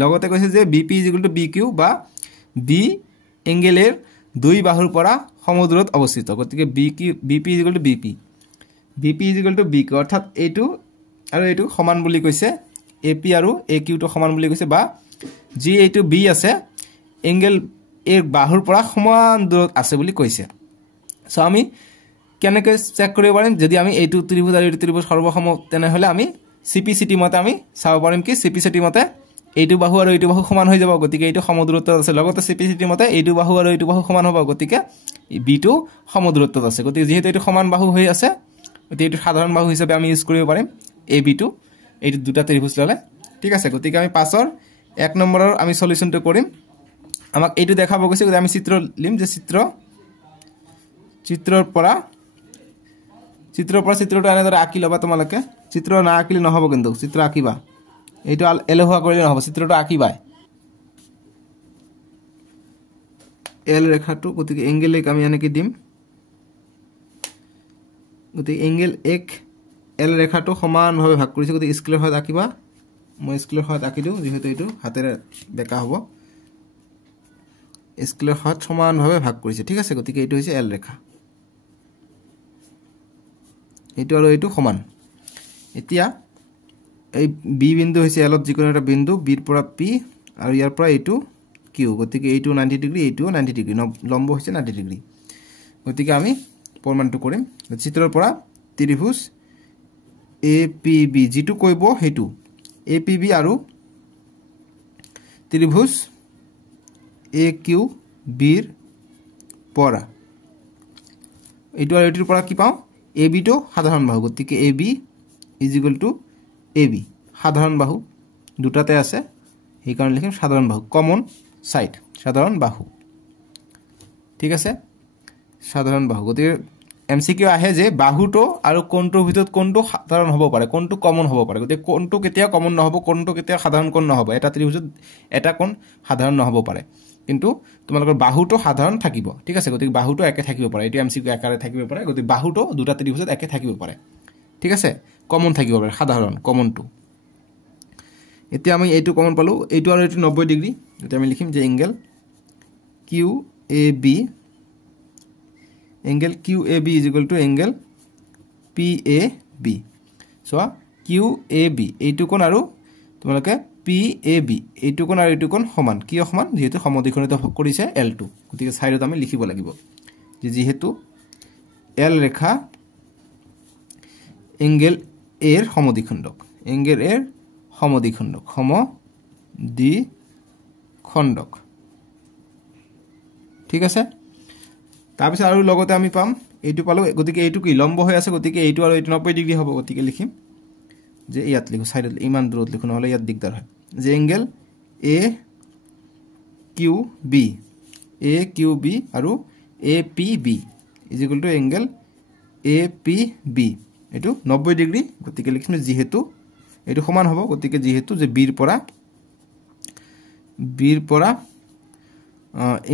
লগতে কৈছে যে B P is equal to B Q বা বি এংগেল এৰ দুই বাহুৰ পৰা সমদূৰত অৱস্থিত। গতিকে B P is equal to B P is equal to B Q, অৰ্থাৎ এইটো আৰু এইটো সমান বুলি কৈছে। এ পি আৰু এ কিউটো সমান বুলি কৈছে, বা যি এইটো বি আছে এংগেল এৰ বাহুৰ পৰা সমান দূৰত আছে বুলি কৈছে। চ' আমি কেনেকৈ চেক কৰিব পাৰিম? যদি আমি এইটো ত্ৰিভুজ আৰু এইটো ত্ৰিভুজ সৰ্বসম, তেনেহ'লে আমি চিপি মতে আমি চাব পাৰিম কি চিপি মতে এইটো বাহু আৰু এইটো বাহু সমান হৈ যাব। গতিকে এইটো সমদূৰত্বত আছে। লগতে চিপি মতে এইটো বাহু আৰু এইটো বাহু সমান হ'ব। গতিকে বিটো সমদূৰত্বত আছে। গতিকে যিহেতু এইটো সমান বাহু হৈ আছে, গতিকে এইটো সাধাৰণ বাহু হিচাপে আমি ইউজ কৰিব পাৰিম এ বিটো, এইটো দুটা ত্ৰিভুজ ল'লে। ঠিক আছে, গতিকে আমি 5ৰ 1 নম্বৰৰ আমি সলিউশ্যনটো কৰিম। আমাক এইটো দেখাব গৈছে, আমি চিত্ৰ লিম যে চিত্ৰৰ পৰা চিত্ৰটো এনেদৰে আঁকি ল'বা তোমালোকে। চিত্ৰ না আঁকিলে নহ'ব, কিন্তু চিত্ৰ আঁকিবা। এইটো এলেহুৱা কৰিলে নহ'ব, চিত্ৰটো আঁকিবাই। এল ৰেখাটো গতিকে এংগেল এক আমি এনেকৈ দিম। গতিকে এংগেল এক এল ৰেখাটো সমানভাৱে ভাগ কৰিছে, গতিকে স্কেলৰ সহায়ত আঁকিবা। মই স্কেলৰ সহায়ত আঁকি দিওঁ, যিহেতু এইটো হাতেৰে বেকা হ'ব। স্কেলৰ সহায়ত সমানভাৱে ভাগ কৰিছে, ঠিক আছে। গতিকে এইটো হৈছে এল ৰেখা, এইটো আৰু এইটো সমান। এতিয়া এই বি বিন্দু হৈছে এলত যিকোনো এটা বিন্দু, বিৰ পৰা পি আৰু ইয়াৰ পৰা এইটো কিউ। গতিকে এইটো 90 ডিগ্ৰী, এইটোও 90 ডিগ্ৰী, লম্ব হৈছে 90 ডিগ্ৰী। গতিকে আমি প্ৰমাণটো কৰিম। চিত্ৰৰ পৰা ত্ৰিভুজ এ পি বি যিটো কৰিব সেইটো এ পি বি আৰু ত্ৰিভুজ এ কিউ বিৰ পৰা এইটো আৰু এইটোৰ পৰা কি পাওঁ, এ বিটো সাধাৰণ বাহু। গতিকে A B is equal to A B, সাধাৰণ বাহু দুটাতে আছে, সেইকাৰণে লিখিম সাধাৰণ বাহু, কমন সাইড, সাধাৰণ বাহু, ঠিক আছে, সাধাৰণ বাহু। গতিকে MCQ আহে যে বাহুটো আৰু কোণটোৰ ভিতৰত কোনটো সাধাৰণ হ'ব পাৰে, কোনটো কমন হ'ব পাৰে। গতিকে কোনটো কেতিয়াও কমন নহ'ব, কোনটো কেতিয়াও সাধাৰণ কোণ নহ'ব। এটা ত্ৰিভুজত এটা কোণ সাধাৰণ নহ'ব পাৰে, কিন্তু তোমালোকৰ বাহুটো সাধাৰণ থাকিব, ঠিক আছে। গতিকে বাহুটো একে থাকিব পাৰে, এইটো MCQ আকাৰে থাকিব পাৰে। গতিকে বাহুটো দুটা ত্ৰিভুজত একে থাকিব পাৰে, ঠিক আছে, কমন থাকিব পাৰে, সাধাৰণ কমনটো। এতিয়া আমি এইটো কমন পালোঁ, এইটো আৰু এইটো 90 ডিগ্ৰী। এতিয়া আমি লিখিম যে angle Q A B, angle Q A B is equal to angle P A B. চোৱা কিউ এ বি এইটো কোণ আৰু তোমালোকে পি এ বি এইটো কোণ আৰু এইটো কোণ সমান। কিয় সমান? যিহেতু সমদ্বিখণ্ডিত কৰিছে এলটো। গতিকে চাইডত আমি লিখিব লাগিব যে যিহেতু এল ৰেখা এংগেল এৰ সমদ্বিখণ্ডক, এংগেল এৰ সমদ্বিখণ্ডক, সমদ্বিখণ্ডক, ঠিক আছে। তাৰপিছত আৰু লগতে আমি পাম এইটো পালোঁ। গতিকে এইটো কি লম্ব হৈ আছে, গতিকে এইটো আৰু এইটো 90 ডিগ্ৰী হ'ব। গতিকে লিখিম যে ইয়াত লিখোঁ, চাইডত ইমান দূৰত লিখোঁ, নহ'লে ইয়াত দিগদাৰ হয়। যে angle A Q B, A Q B আৰু A P B is equal to angle A P B, এইটো 90 ডিগ্ৰী। গতিকে লিখিম যিহেতু এইটো সমান হ'ব, গতিকে যিহেতু যে বিৰ পৰা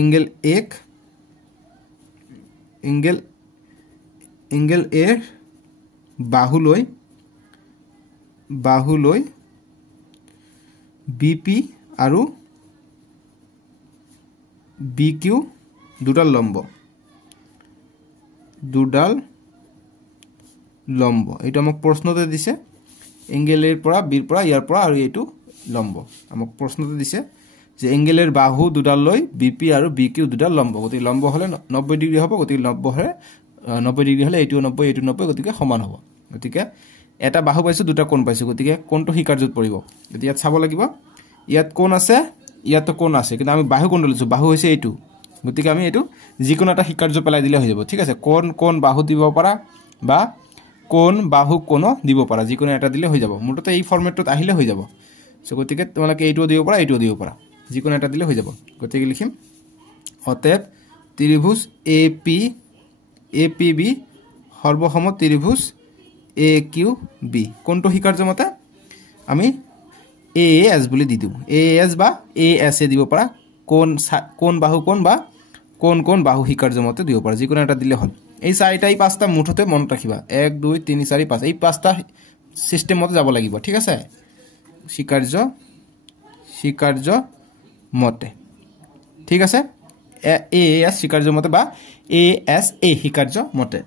এংগেল এক এংগেল এৰ বাহুলৈ বি পি আৰু বি কিউ দুডাল লম্ব, এইটো আমাক প্ৰশ্নতে দিছে। এংগেল এৰ পৰা বিৰ পৰা ইয়াৰ পৰা আৰু এইটো লম্ব আমাক প্ৰশ্নতে দিছে যে এংগেলেৰ বাহু দুডাল লৈ বি পি আৰু বি কিউ দুডাল লম্ব। গতিকে লম্ব হ'লে 90 ডিগ্ৰী হ'ব, গতিকে 90 ডিগ্ৰী হ'লে এইটো 90 এইটো 90, গতিকে সমান হ'ব। গতিকে এটা বাহু পাইছোঁ, দুটা কোণ পাইছোঁ, গতিকে কোণটো শিকাৰ্যত পৰিব। গতিকে ইয়াত চাব লাগিব, ইয়াত কোণ আছে, ইয়াতো কোণ আছে, কিন্তু আমি বাহু কোণটো লৈছোঁ, বাহু হৈছে এইটো। গতিকে আমি এইটো যিকোনো এটা শিকাৰ্য পেলাই দিলে হৈ যাব, ঠিক আছে। কোণ বাহু দিব পাৰা বা কোণ বাহু কোণো দিব পাৰা, যিকোনো এটা দিলে হৈ যাব। মুঠতে এই ফৰ্মেটটোত আহিলে হৈ যাব। চ' গতিকে তোমালোকে এইটোও দিব পাৰা, এইটোও দিব পাৰা, যিকোনো এটা দিলে হৈ যাব। গতিকে লিখিম অতএব ত্ৰিভুজ এ পি বি সৰ্বসম ত্ৰিভুজ এ কিউ বি। কোনটো শিকাৰ্য মতে আমি এ এছ বুলি দি দিওঁ, এ এছ বা এ এছ এ দিব পাৰা, কোণ বাহু কোণ বা কোণ বাহু শিকাৰ্য মতে দিব পাৰা, যিকোনো এটা দিলে হ'ল। এই চাৰিটা এই পাঁচটা মুঠতে মনত ৰাখিবা, 1 2 3 4 5, এই পাঁচটা চিষ্টেমতে যাব লাগিব, ঠিক আছে। শিকাৰ্য মতে, ঠিক আছে, এ এছ শিকাৰ্য মতে বা এ এছ এ শিকাৰ্য মতে।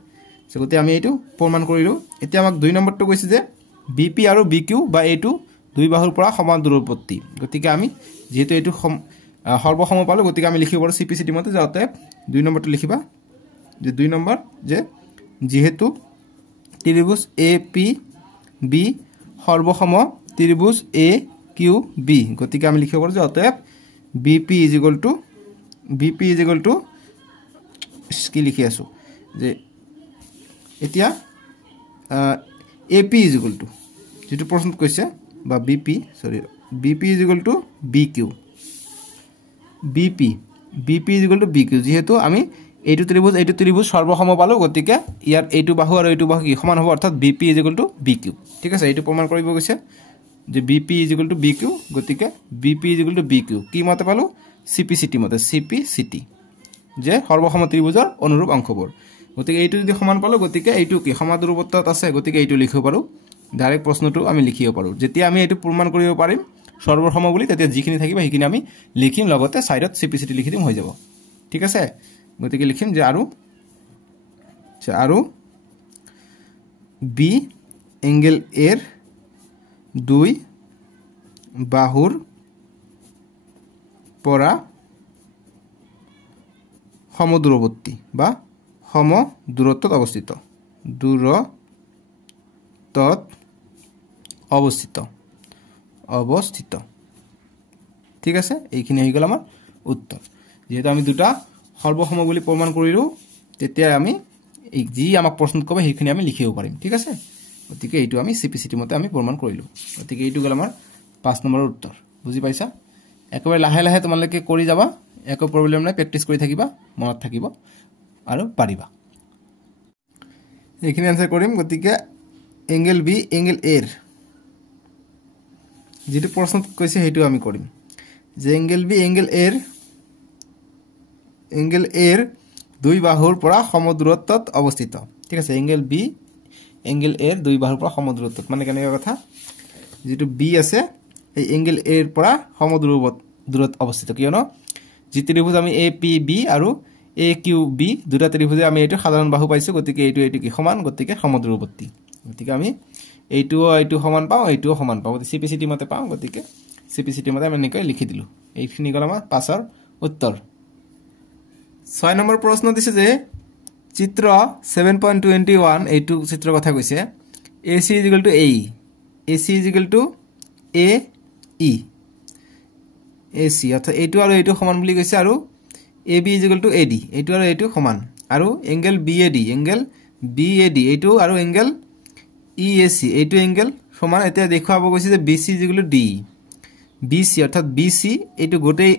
গতিকে আমি এইটো প্ৰমাণ কৰিলোঁ। এতিয়া আমাক 2 নম্বৰটো কৈছে যে বি পি আৰু বি কিউ বা এইটো দুই বাহুৰ পৰা সমান দূৰত্বত। গতিকে আমি যিহেতু এইটো সৰ্বসম পালোঁ, গতিকে আমি লিখিব পাৰোঁ CPCD মতে। যাওঁতে 2 নম্বৰটো লিখিবা যে 2 নম্বৰ যে যিহেতু ত্ৰিভুজ এ পি বি সৰ্বসম ত্ৰিভুজ এ কিউ বি, গতিকে আমি লিখিব পাৰোঁ যে অতএব B P is equal to কি লিখি আছোঁ যে এতিয়া A P is equal to যিটো প্ৰশ্নত কৈছে বা B P is equal to B Q, B P is equal to B Q. যিহেতু আমি এইটো ত্ৰিভুজ সৰ্বসম পালোঁ, গতিকে ইয়াত এইটো বাহু আৰু এইটো বাহু কি সমান হ'ব, অৰ্থাৎ B P is equal to B Q, ঠিক আছে। এইটো প্ৰমাণ কৰিব গৈছে যে BP is equal to B Q গতিকে BP is equal to B Q কি মতে পালো সিপিসিটি মতে সিপিসিটি যে সৰ্বসম ত্ৰিভুজৰ অনুৰূপ অংশবোৰ গতিকে এইটো যদি সমান পালো গতিকে এইটো কি সমাদূৰত্বত আছে গতিকে এইটো লিখিব পাৰো ডাইৰেক্ট প্ৰশ্নটো আমি লিখিব পাৰো যেতিয়া আমি এইটো প্ৰমাণ কৰিব পাৰিম সৰ্বসম বুলি তেতিয়া যিখিনি থাকিব সেইখিনি আমি লিখিম লগতে সাইডত সিপিসিটি লিখি দিম হৈ যাব ঠিক আছে গতিকে লিখিম যে আৰু বি এঙ্গেল এৰ দুই বাহুৰ পৰা সমদূৰৱৰ্তী বা সম দূৰত্বত অৱস্থিত ঠিক আছে এইখিনি হৈ গ'ল আমাৰ উত্তৰ যেহেতু আমি দুটা সৰ্বসম বুলি প্ৰমাণ কৰিলো তেতিয়া আমি যি আমাক প্ৰশ্নত ক'ব সেইখিনি আমি লিখিব পাৰিম ঠিক আছে গতিকে এইটো আমি সিপিসিটি মতে আমি প্ৰমাণ কৰিলো গতিকে এইটো গ'ল আমাৰ 5 নম্বৰৰ উত্তৰ বুজি পাইছা একেবাৰে লাহে লাহে তোমালোকে কৰি যাবা একো প্ৰবলেম নাই প্ৰেক্টিছ কৰি থাকিবা মনত থাকিব আৰু পাৰিবা এইখিনি আনসাৰ কৰিম গতিকে এঙ্গেল বি এঙ্গেল এৰ যেটো প্ৰশ্নত কৈছে হেতু আমি কৰিম যে এঙ্গেল বি এঙ্গেল এৰ দুই বাহুৰ পৰা সমদূৰত্বত অৱস্থিত ঠিক আছে এঙ্গেল বি এঙ্গেল এৰ দুই বাহুৰ পৰা সমদূৰত্বত মানে কেনেকা কথা যেটো বি আছে এই এঙ্গেল এৰ পৰা সমদূৰত্বত অৱস্থিত কিয়নো যি ত্ৰিভুজ আমি এ পি বি আৰু এ কিউ বি দুটা ত্ৰিভুজে আমি এইটো সাধাৰণ বাহু পাইছো গতিকে এইটো কি সমান গতিকে সমদূৰৱৰ্তী গতিকে আমি এইটো সমান পাও এইটো সমান পাও সিপিসিটি মতে পাও গতিকে সিপিসিটি মতে আমি নিকৈ লিখি দিলু এইখিনি গল আমাৰ 5 ৰ উত্তৰ 6 নম্বৰ প্ৰশ্ন দিছে যে চিত্ৰ 7.21 এইটো চিত্ৰৰ কথা কৈছে AC = AE AC = AE AC অৰ্থাৎ এইটো আৰু এইটো সমান বুলি কৈছে আৰু AB = AD এইটো আৰু এইটো সমান আৰু এঙ্গেল BAD এইটো আৰু এঙ্গেল EAC এইটো এঙ্গেল সমান এতিয়া দেখাব কৈছে যে BC = DE BC অর্থাৎ BC এইটো গোটেই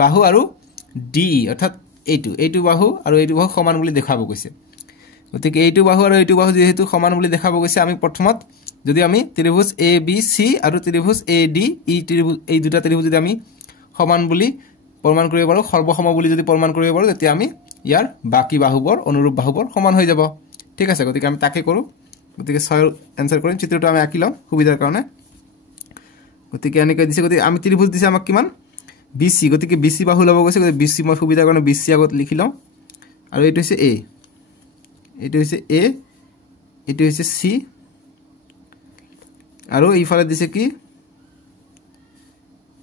বাহু আৰু DE অৰ্থাৎ এইটো বাহু আৰু এইটো বাহু সমান বুলি দেখাব কৈছে গতিকে এইটো বাহু আৰু এইটো বাহু যেহেতু সমান বুলি দেখাব কৈছে আমি প্ৰথমত যদি আমি ত্ৰিভুজ ABC আৰু ত্ৰিভুজ AD এই দুটা ত্ৰিভুজ যদি আমি সমান বুলি প্ৰমাণ কৰিব পাৰো সৰ্বসম বুলি যদি প্ৰমাণ কৰিব পাৰো তেতিয়া আমি ইয়াৰ বাকি বাহুবোৰ অনুৰূপ বাহুবোৰ সমান হৈ যাব ঠিক আছে গতিকে আমি তাকে কৰো গতিকে 6 আনসাৰ কৰিম চিত্ৰটো আমি আঁকি লম সুবিধাৰ কাৰণে গতিকে এনেকৈ দিছে গতিকে আমি ত্ৰিভুজ দিছে আমাক কিমান BC গতিকে BC বাহু লব গৈছে গতিকে BC মই সুবিধাৰ কাৰণে BC আগত লিখি লম আৰু এইটো হৈছে A এইটো হৈছে C আৰু ইফালে দিছে কি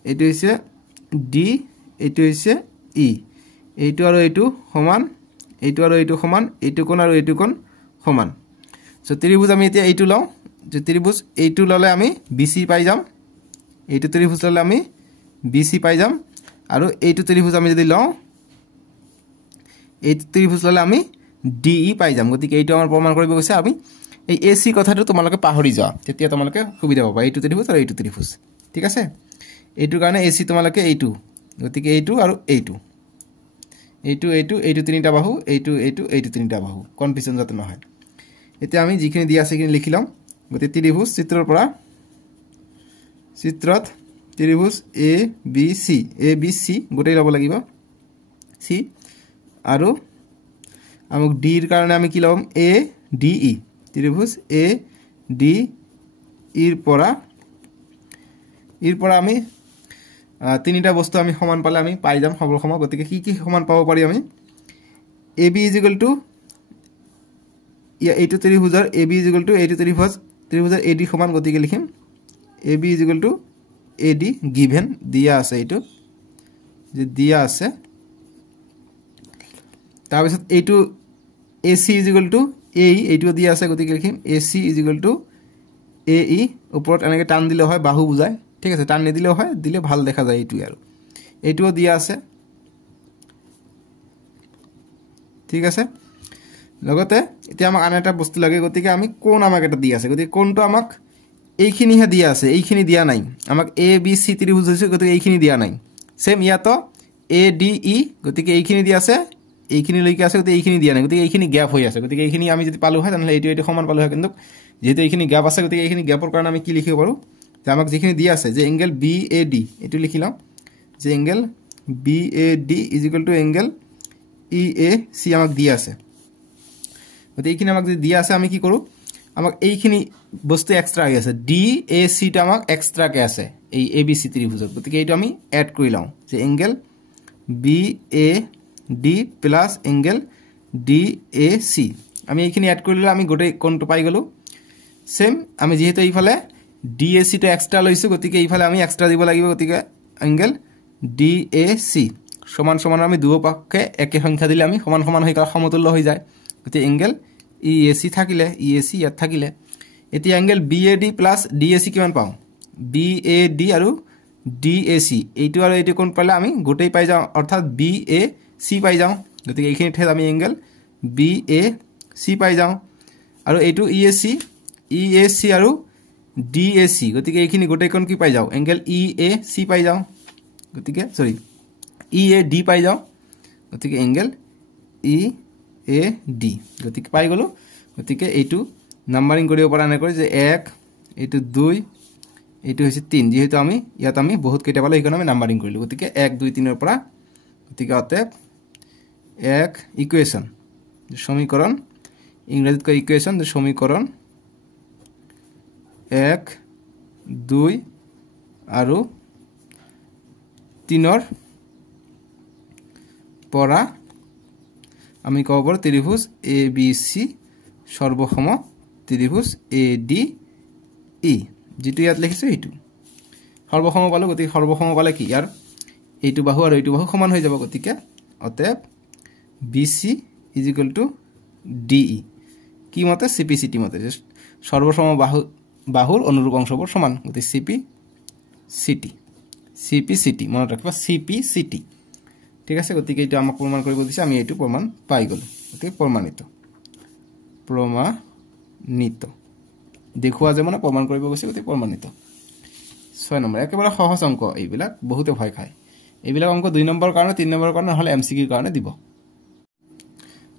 এইটো হৈছে D এইটো হৈছে E এইটো আৰু এইটো সমান এইটো আৰু এইটো সমান এইটো কোণ আৰু এইটো কোণ সমান সো ত্ৰিভুজ আমি এতিয়া এইটো লওঁ যে ত্ৰিভুজ এইটো ললে আমি BC পাই যাম এইটো ত্ৰিভুজ ললে আমি BC পাই যাম আৰু এইটো ত্ৰিভুজ আমি যদি লওঁ এইটো ত্ৰিভুজ ললে আমি DE পাই যাম গতিকে এইটো আমাৰ প্ৰমাণ কৰিব গৈছে আমি এই AC কথাটো তোমালোকে পাহৰি যোৱা তেতিয়া তোমালোকে সুবিধা পাবা এইটো ত্ৰিভুজ আৰু এইটো ত্ৰিভুজ ঠিক আছে এইটো কাৰণে AC তোমালোকে এইটো গতিকে এইটো আৰু এইটো তিনিটা বাহু এইটো তিনিটা বাহু কনফিউজন যাতে নহয় এতিয়া আমি যিখিনি দিয়া আছে সেইখিনি লিখি লম গতিকে ত্ৰিভুজ চিত্ৰৰ পৰা চিত্ৰত ত্ৰিভুজ ABC গোটেই লব লাগিব C আৰু আমক D এৰ কাৰণে আমি কি লম ADE ত্ৰিভুজ ADE এৰ পৰা আমি তিনিটা বস্তু আমি সমান পালে আমি পাই যাম সৰ্বসম গতিকে কি সমান পাব পাৰি আমি AB = এইটো ত্ৰিভুজৰ AB = এইটো ত্ৰিভুজৰ AD সমান গতিকে লিখিম AB = AD গিভেন দিয়া আছে এইটো যে দিয়া আছে তাৰ পিছত এইটো AC = AE এইটো দিয়া আছে গতিকে লিখিম AC = AE ওপৰত এনেকৈ টান দিলে হয় বাহু বুজায় ঠিক আছে টান নিদিলেও হয় দিলে ভাল দেখা যায় এইটো আৰু এইটো দিয়া আছে ঠিক আছে লগতে এতিয়া আমাক আন এটা বস্তু লাগে গতিকে আমি কোন আমাক এটা দিয়া আছে গতিকে কোনটো আমাক এইখিনিহে দিয়া আছে এইখিনি দিয়া নাই আমাক ABC ত্ৰিভুজ হৈছে গতিকে এইখিনি দিয়া নাই সেম ইয়াতো ADE গতিকে এইখিনি দিয়া আছে এইখিনি লৈকে আছে গতিকে এইখিনি দিয়া নাই গতিকে এইখিনি গ্যাপ হৈ আছে গতিকে এইখিনি আমি যদি পালো হয় তাহলে এইটো সমান পালো হয় কিন্তু যেহেতু এইখিনি গ্যাপ আছে গতিকে এইখিনি গ্যাপৰ কাৰণে আমি কি লিখিব পাৰো যে আমাক যিখিনি দিয়া আছে যে এংগেল BAD এটো লিখি লওঁ যে এংগেল BAD = এংগেল EAC আমাক দিয়া আছে গতি এইখিনি আমাক যে দিয়া আছে আমি কি কৰো আমাক এইখিনি বস্তু এক্সট্ৰা আহি আছে DAC টা আমাক এক্সট্ৰা কে আছে এই ABC ত্ৰিভুজত গতি এইটো আমি এড কৰি লওঁ যে angle BAD plus angle DAC আমি এইখিনি এড কৰিলে আমি গোটেই কোণটো পাই গলো সেম আমি যেহেতু এইফালে DAC টো এক্সট্ৰা লৈছো গতিকে এইফালে আমি এক্সট্ৰা দিব লাগিব গতিকে এংগেল DAC সমান সমান আমি দুয়োপক্ষে একে সংখ্যা দিলে আমি সমান সমান হৈ সমতুল্য হৈ যায় গতিকে এংগেল EAC থাকিলে EAC ইয়াত থাকিলে এতিয়া এংগেল BAD প্লাস DAC কিমান পাওঁ BAD আৰু DAC এইটো আৰু এইটো কোণ পালে আমি গোটেই পাই যাওঁ অৰ্থাৎ BAC পাই যাওঁ গতিকে এইখিনি ঠেত আমি এংগেল BAC পাই যাওঁ আৰু এইটো EAC আৰু DAC গতিকে এইখিনি গোটেই কোণ কি পাই যাওঁ এংগেল EAC পাই যাওঁ গতিকে সৰি EAD পাই যাওঁ গতিকে এংগেল EAD গতিকে পাই গলো গতিকে এইটো নাম্বাৰিং কৰিব পৰা নাই কৰি যে 1 এইটো 2 এইটো হৈছে 3 যেহেতু আমি ইয়াত আমি বহুত কেইটা পালে এইখন আমি নাম্বাৰিং কৰিলো গতিকে 1 2 3 ৰ পৰা গতিকে অতএব এক ইকুৱেশ্যন সমীকৰণ ইংৰাজীত কয় ইকুৱেশ্যন যে সমীকৰণ 1 2 আৰু 3 ৰ পৰা আমি কব পাৰো ত্ৰিভুজ ABC সৰ্বসম ত্ৰিভুজ ADE যেটো ইয়াত লিখিছো এইটো সৰ্বসম পালো গতিকে সৰ্বসম পালে কি ইয়াৰ এইটো বাহু আৰু এইটো বাহু সমান হৈ যাব গতিকে অতএব BC = DE কি মতে CPCT মতে সৰ্বসম বাহুৰ অনুৰূপ অংশবোৰ সমান গতিকে CPCT মনত ৰাখিবা CPCT ঠিক আছে গতিকে এইটো আমাক প্ৰমাণ কৰিব দিছে আমি এইটো প্ৰমাণ পাই গলো গতিকে প্ৰমাণিত দেখুৱা যে মানে প্ৰমাণ কৰিব গৈছে গতিকে প্ৰমাণিত 6 নম্বৰ একেবাৰে সহজ অংক এইবিলাক বহুতে ভয় খায় এইবিলাক অংক 2 নম্বৰ কাৰণে 3 নম্বৰ কাৰণে হলে MCQ কাৰণে দিব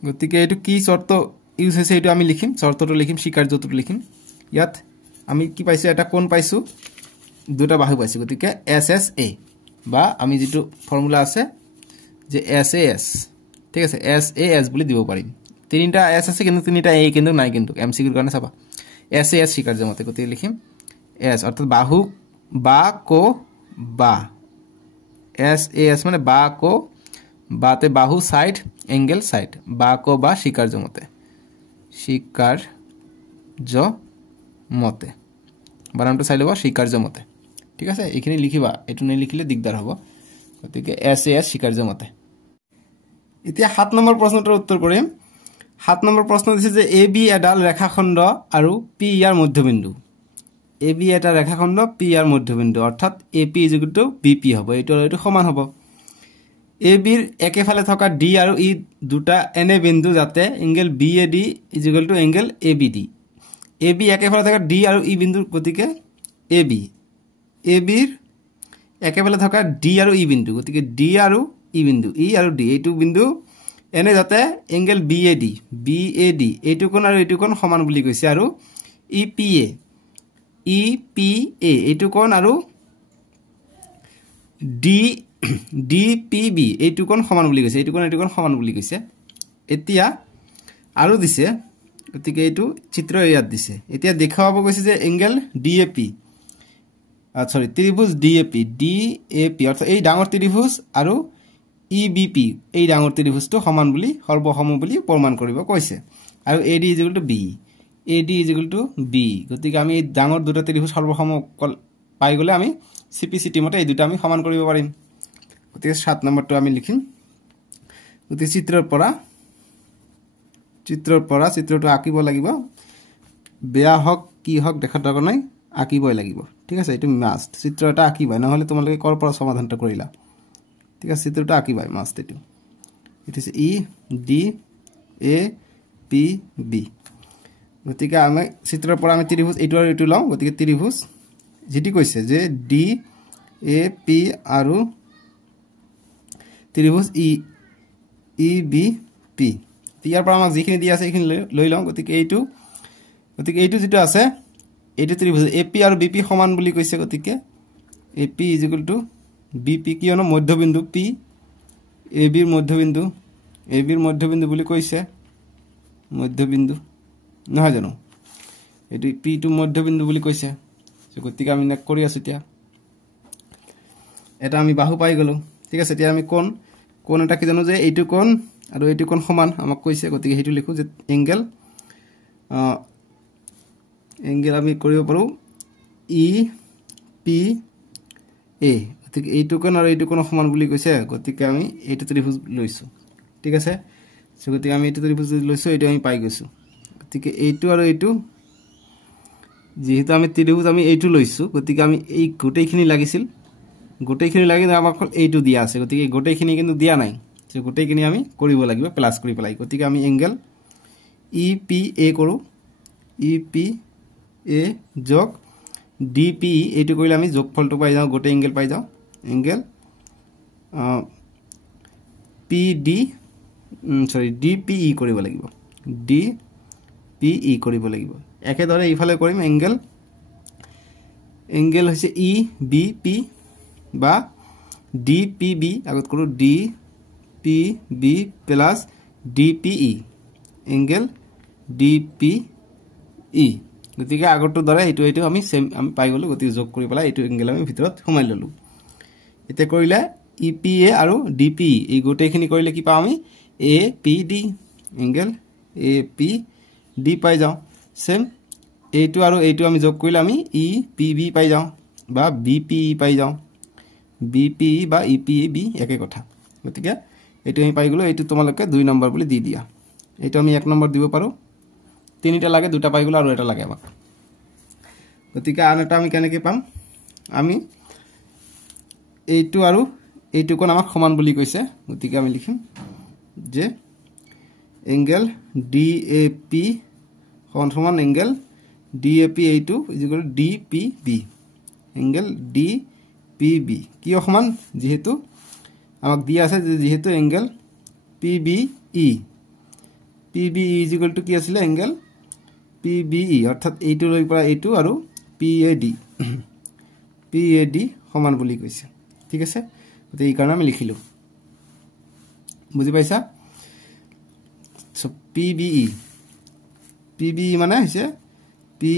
গতিকে এইটো কি শৰ্ত ইউজ হৈছে এইটো আমি লিখিম শৰ্তটো লিখিম স্বীকাৰ্যটো লিখিম ইয়াত আমি কি পাইছো এটা কোণ পাইছো দুটা বাহু পাইছো গতিকে SSA বা আমি যেটো ফৰ্মুলা আছে যে SAS ঠিক আছে SAS বুলি দিব পাৰিম তিনিটা S আছে কিন্তু তিনিটা A কিন্তু নাই কিন্তু MCQ ৰ কাৰণে চাবা SAS স্বীকাৰ্য মতে গতিকে লিখিম S অৰ্থাৎ বাহু বা কো বা SAS মানে বা কো বাতে বাহু সাইড এঙ্গেল সাইড বা কো বা স্বীকাৰ্য মতে বানানটো চাই লবা স্বীকাৰ্য মতে ঠিক আছে এইখিনি লিখিবা এটো নাই লিখিলে দিগদাৰ হ'ব গতিকে SAS স্বীকাৰ্য মতে এতিয়া 7 নম্বৰ প্ৰশ্নটোৰ উত্তৰ কৰিম 7 নম্বৰ প্ৰশ্ন দিছে যে AB এডাল ৰেখাখণ্ড আৰু P ইয়াৰ মধ্যবিন্দু AB এটা ৰেখাখণ্ড P ইয়াৰ মধ্যবিন্দু অৰ্থাৎ AP = BP হ'ব এইটো সমান হ'ব AB ৰ একেফালে থকা D আৰু E দুটা এনে বিন্দু যাতে angle BAD = angle ABD AB একেফালে থকা D আৰু E বিন্দু গতিকে AB ৰ একেফালে থকা D আৰু E বিন্দু গতিকে D আৰু E বিন্দু E আৰু D এইটো বিন্দু এনে যাতে এংগেল BAD এইটো কোণ আৰু এইটো কোণ সমান বুলি কৈছে আৰু EPA এইটো কোণ আৰু DPB এইটো কোণ সমান বুলি কৈছে এইটো কোণ সমান বুলি কৈছে এতিয়া আৰু দিছে গতিকে এইটো চিত্ৰ ইয়াত দিছে এতিয়া দেখাব কৈছে যে এংগেল DAP ত্ৰিভুজ DAP অৰ্থাৎ এই ডাঙৰ ত্ৰিভুজ আৰু EBP এই ডাঙৰ ত্ৰিভুজটো সমান বুলি সৰ্বসম বুলি প্ৰমাণ কৰিব কৈছে আৰু AD = B গতিকে আমি ডাঙৰ দুটা ত্ৰিভুজ সৰ্বসম পাই গলে আমি CPCT মতে এই দুটা আমি সমান কৰিব পাৰিম গতিকে 7 নম্বৰটো আমি লিখিম গতিকে চিত্ৰৰ পৰা চিত্ৰটো আঁকিব লাগিব বেয়া হক কি হক দেখা দৰকাৰ নাই আঁকিবই লাগিব ঠিক আছে এইটো মাষ্ট চিত্ৰ এটা আঁকিবা নহলে তোমালোকে কৰ পৰা সমাধানটা কৰিলা ঠিক আছে চিত্ৰটা আঁকিবা মাষ্ট এইটো ইট ইজ EDAPB গতিকে আমি চিত্ৰৰ পৰা আমি ত্ৰিভুজ এইটো আৰু এইটো লওঁ গতিকে ত্ৰিভুজ যেটি কৈছে যে DAP আৰু ত্ৰিভুজ EBP ইয়াৰ পৰা আমাক যিখিনি দিয়া আছে এইখিনি লৈ লওঁ গতিকে এইটো যেটো আছে এইটো ত্ৰিভুজ এপি আৰু বিপি সমান বুলি কৈছে গতিকে AP is equal to BP কিয়নো মধ্যবিন্দু পি এবিৰ মধ্যবিন্দু বুলি কৈছে মধ্যবিন্দু নহয় জানো এটো পি টু মধ্যবিন্দু বুলি কৈছে গতিকে আমি নেক কৰি আছো এতিয়া এটা আমি বাহু পাই গলো ঠিক আছে এতিয়া আমি কোন এটা কি জানো যে এইটো কোন আৰু এইটো কোন সমান আমাক কৈছে গতিকে হেতু লিখো যে এংগেল আমি কৰিব পাৰো ই পি এ গতিকে এইটো কোন আৰু এইটো কোন সমান বুলি কৈছে গতিকে আমি এইটো ত্ৰিভুজ লৈছো ঠিক আছে গতিকে আমি এইটো ত্ৰিভুজ লৈছো এইটো আমি পাই গৈছো গতিকে এইটো আৰু এইটো যেহেতু আমি ত্ৰিভুজ আমি এইটো লৈছো গতিকে আমি এই গোটেইখিনি লাগিছিল আমাক এইটো দিয়া আছে গতিকে গোটেইখিনি কিন্তু দিয়া নাই যে গোটেইখিনি আমি কৰিব লাগিব প্লাস কৰি পেলাই গতিকে আমি এংগেল ই পি এ কৰো ই পি এ যোগ ডি পি এইটো কৰিলে আমি যোগফলটো পাই যাও গোটেই এংগেল পাই যাও angle P D D P ই কৰিব লাগিব ডি পি ই কৰিব লাগিব একেদৰে ইফালে কৰিম এংগেল হৈছে ই বি পি বা ডি পি বি আগত কৰো D P B plus D P E angle D P E গতিকে আগৰটো দৰে এইটো আমি সেম আমি পাই গলো গতিকে যোগ কৰি পেলাই এইটো এংগেল আমি ভিতৰত সোমাই ললো এতে কৰিলে ই পি এ আৰু ডি পি এই গোটেইখিনি কৰিলে কি পাম আমি A P D angle A P D পাই যাও সেম এইটো আৰু এইটো আমি যোগ কৰিলে আমি ই পি বি পাই যাও বা বি পি ই পাই যাও বি পি ই বা ই পি বি একে কথা গতিকে এইটো আমি পাই গলো এইটো তোমালোকে 2 নম্বৰ বুলি দি দিয়া এইটো আমি 1 নম্বৰ দিব পাৰো তিনিটা লাগে দুটা পাই গলো আৰু এটা লাগে আমাক গতিকে আন এটা আমি কেনেকৈ পাম আমি এইটো আৰু এইটো কোন আমাক সমান বুলি কৈছে গতিকে আমি লিখিম যে এংগেল ডি এ পি সমান এংগেল ডি এ পি এইটো is equal D P B angle D P B কি সমান যেহেতু আমাক দিয়া আছে যেহেতু angle P B E is equal to কি আছিল এংগেল পি বি ই অৰ্থাৎ এইটো লৈ পৰা এইটো আৰু পি এ ডি সমান বুলি কৈছে ঠিক আছে গতিকে এই কাৰণে আমি লিখিলো বুজি পাইছা সো পি বি ই মানে হৈছে পি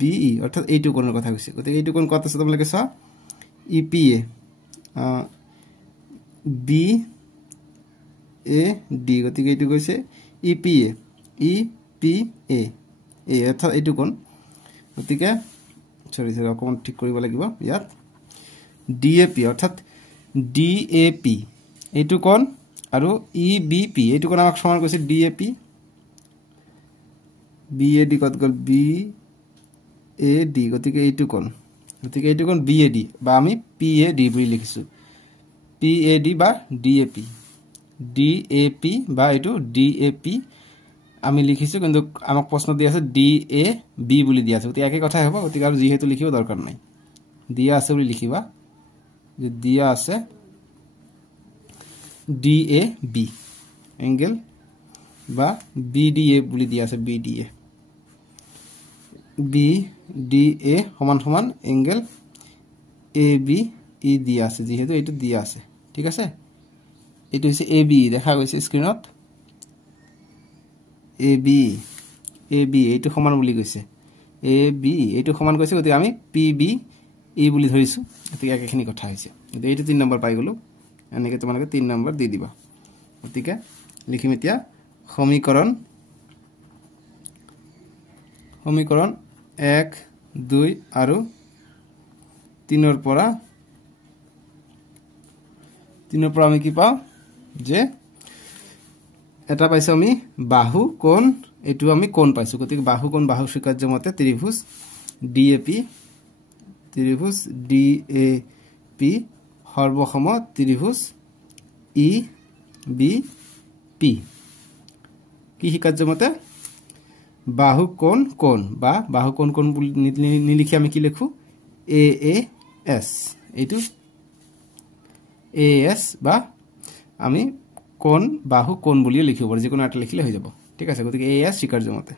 বি ই অৰ্থাৎ এইটো কোণৰ কথা কৈছে গতিকে এইটো কোণ কত আছে তোমালোকে চোৱা E P A B A D গতিকে এইটো কৈছে ই পি এ অৰ্থাৎ এইটো কোণ গতিকে সৰি অকমান ঠিক কৰিব লাগিব ইয়াত ডি এ পি অৰ্থাৎ ডি এ পি এইটো কোণ আৰু ই বি পি এইটো কোণ আমাক সমান কৈছে D A P B A D কত গল বি এ ডি গতিকে এইটো কোণ বি এ ডি বা আমি পি এ ডি বুলি লিখিছো পি এ ডি বা ডি এ পি বা এইটো ডি এ পি আমি লিখিছো কিন্তু আমাক প্ৰশ্ন দিয়া আছে ডি এ বি বুলি দিয়া আছে গতিকে একে কথাই হ'ব গতিকে আৰু যেহেতু লিখিব দৰকাৰ নাই দিয়া আছে বুলি লিখিবা যে দিয়া আছে ডি এ বি এংগেল বা বি ডি এ বুলি দিয়া আছে বি ডি এ সমান এংগেল এ বি ই দিয়া আছে যেহেতু এইটো দিয়া আছে ঠিক আছে এইটো হৈছে এ বি দেখা গৈছে স্ক্ৰিনত এ বি এইটো সমান বুলি কৈছে এ বি এইটো সমান কৈছে গতিকে আমি পি বি ই বুলি ধৰিছো গতিকে একেখিনি কথা হৈছে গতিকে এইটো 3 নম্বৰ পাই গলো এনেকৈ তোমালোকে 3 নম্বৰ দি দিবা গতিকে লিখিম এতিয়া সমীকৰণ 1 2 আৰু 3 পৰা আমি কি পাও যে এটা পাইছো আমি বাহু কোণ এটো আমি কোণ পাইছো গতিকে বাহু কোণ বাহু স্বীকাৰ্য মতে ত্ৰিভুজ ডি এ পি সৰ্বসম ত্ৰিভুজ ই বি পি কি স্বীকাৰ্য মতে বাহু কোণ বা বাহু কোণ বুলি নিলিখি আমি কি লিখো এ এস এইটো এ এস বা আমি কোণ বাহু কোণ বুলি লিখিব পাৰো যিকোনো এটা লিখিলে হৈ যাব ঠিক আছে গতিকে এ এস স্বীকাৰ্য মতে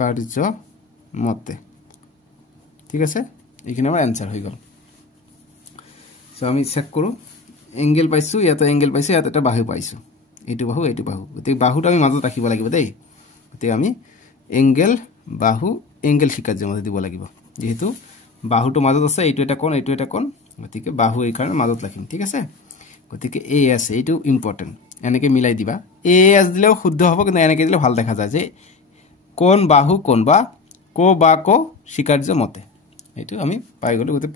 কার্য মতে ঠিক আছে এইখানে আমার অ্যানসার হয়ে গেল সো আমি চেক করো এঙ্গেল পাইছো ইয়াতে এঙ্গেল পাইছো ইয়াতে এটা বাহু পাইছো এইটো বাহু গতিকে বাহুটো আমি মাজত ৰাখিব লাগিব দেই গতিকে আমি এঙ্গেল বাহু এঙ্গেল শিকাৰ্যৰ মতে দিব লাগিব যেহেতু বাহুটো মাজত আছে এইটো এটা কোণ গতিকে বাহু এই কাৰণে মাজত ৰাখিম ঠিক আছে গতিকে এ আছে এইটো ইম্পৰ্টেন্ট এনেকে মিলাই দিবা এ এস দিলেও শুদ্ধ হ'ব কিন্তু এনেকে দিলে ভাল দেখা যায় যে কোণ বাহু কোণ বা কো শিকাৰ্য মতে এইটো আমি পাই গলো গতে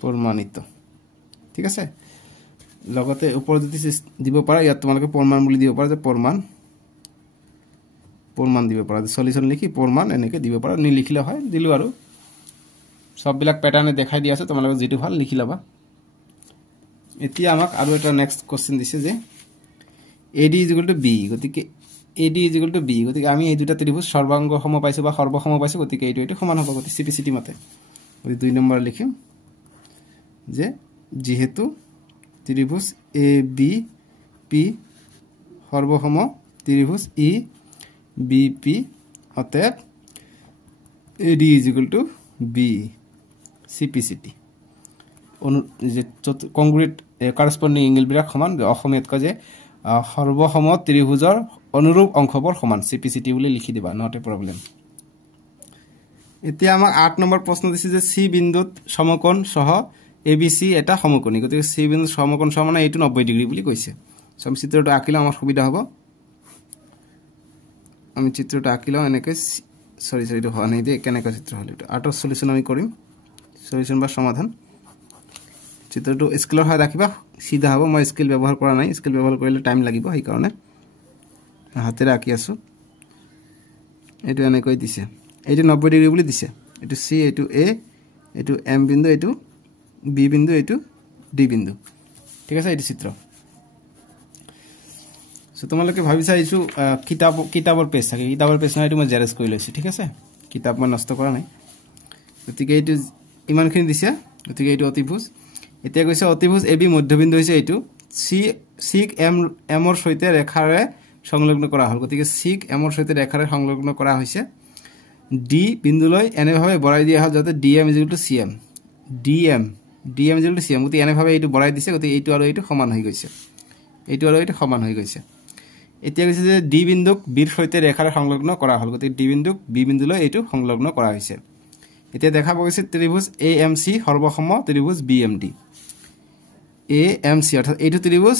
প্ৰমাণিত ঠিক আছে লগতে ওপৰ যদি দিব পাৰা ইয়াত তোমালোকে প্ৰমাণ বুলি দিব পাৰা যে প্ৰমাণ দিব পাৰা সলিউশন লিখি প্ৰমাণ এনেকে দিব পাৰা নিলিখিলে হয় দিলো আৰু সববিলাক প্যাটাৰ্নে দেখাই দি আছে তোমালোকে যেটো ভাল লিখি লবা এতিয়া আমাক আৰু এটা নেক্সট কোশ্চেন দিছে যে AD = B গতিকে AD = B গতিকে আমি এই দুটা ত্ৰিভুজ সৰ্বাংগ সম পাইছো বা সৰ্বসম পাইছো গতিকে এইটো সমান হ'ব গতিকে CPCT মতে গতিকে 2 নম্বৰ লিখিম যে যেহেতু ত্রিভুজ ABP সর্বসম ত্রিভুজ EBP অতএব AD = B CPCT যে কংক্রিট করসপন্ডিং এঙ্গেল বিরাক সমান অসমীয়াত কয় যে সর্বসম ত্ৰিভুজৰ অনুৰূপ অংশবোৰ সমান CPCT বুলি লিখি দিবা নট এ প্ৰবলেম এতিয়া আমাক 8 নম্বৰ প্ৰশ্ন দিছে যে C বিন্দুত সমকোণ সহ ABC এটা সমকোণী গতিকে C বিন্দু সমকোণ সমান এইটো 90 ডিগ্ৰী বুলি কৈছে সো আমি চিত্ৰটো আঁকিলে আমাৰ সুবিধা হ'ব আমি চিত্ৰটো আঁকিলে এনেকৈ সৰি এইটো হোৱা নাই দে কেনেকৈ চিত্ৰ হল এইটো আৰ্টৰ সলিউশন আমি কৰিম সলিউশন বা সমাধান চিত্ৰটো স্কেলৰ হয় ৰাখিবা সিধা হ'ব মই স্কেল ব্যৱহাৰ কৰা নাই স্কেল ব্যৱহাৰ কৰিলে টাইম লাগিব এই কাৰণে হাতেৰে আঁকি আছো এইটো এনেকৈ দিছে এইটো 90 ডিগ্ৰী বুলি দিছে এইটো C এইটো A এইটো M বিন্দু এইটো B বিন্দু এইটো D বিন্দু ঠিক আছে এইটো চিত্ৰ সো তোমালোকে ভাবিছা এইটো কিতাবৰ পেজ থাকে কিতাবৰ পেজ নাই এইটো মই জেৰেক্স কৰি লৈছো ঠিক আছে কিতাপ মই নষ্ট কৰা নাই গতিকে এইটো ইমানখিনি দিছে গতিকে এইটো অতিভুজ এতিয়া কৈছে অতিভুজ AB মধ্যবিন্দু হৈছে এইটো C M ৰ সৈতে ৰেখাৰে সংলগ্ন কৰা হল গতিকে C M ৰ সৈতে ৰেখাৰে সংলগ্ন কৰা হৈছে D বিন্দুলৈ এনেভাবে বঢ়াই দিয়া হল যাতে DM = CM DM = CM গতি এনেভাবে এইটো বঢ়াই দিছে গতি এইটো আৰু এইটো সমান হৈ গৈছে এইটো আৰু এইটো সমান হৈ গৈছে এতিয়া কৈছে যে D বিন্দুক B ৰ সৈতে ৰেখাৰে সংলগ্ন কৰা হল গতি D বিন্দুক B বিন্দুলৈ এইটো সংলগ্ন কৰা হৈছে এতিয়া দেখা গৈছে ত্ৰিভুজ AMC সৰ্বসম ত্ৰিভুজ BMD AMC অৰ্থাৎ এইটো ত্ৰিভুজ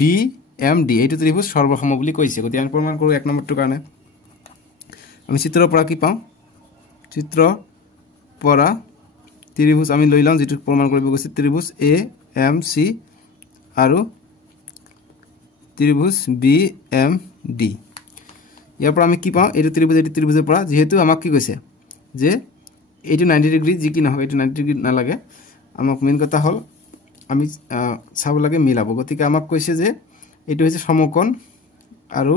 BMD এইটো ত্ৰিভুজ সৰ্বসম বুলি কৈছে গতি আমি প্ৰমাণ কৰো 1 নম্বৰটো কাৰণে আমি চিত্ৰৰ পৰা কি পাম চিত্ৰ পৰা ত্ৰিভুজ আমি লৈ লম যেটো প্ৰমাণ কৰিব গৈছে ত্ৰিভুজ AMC আৰু ত্ৰিভুজ BMD ইয়াৰ পৰা আমি কি পাম এইটো ত্ৰিভুজৰ পৰা যেহেতু আমাক কি কৈছে যে এইটো 90 ডিগ্ৰী যি কি নহয় এইটো 90 ডিগ্ৰী নালাগে আমাক মেইন কথা হল আমি চাব লাগে মিলাব গতিকে আমাক কৈছে যে এইটো হৈছে সমকোণ আৰু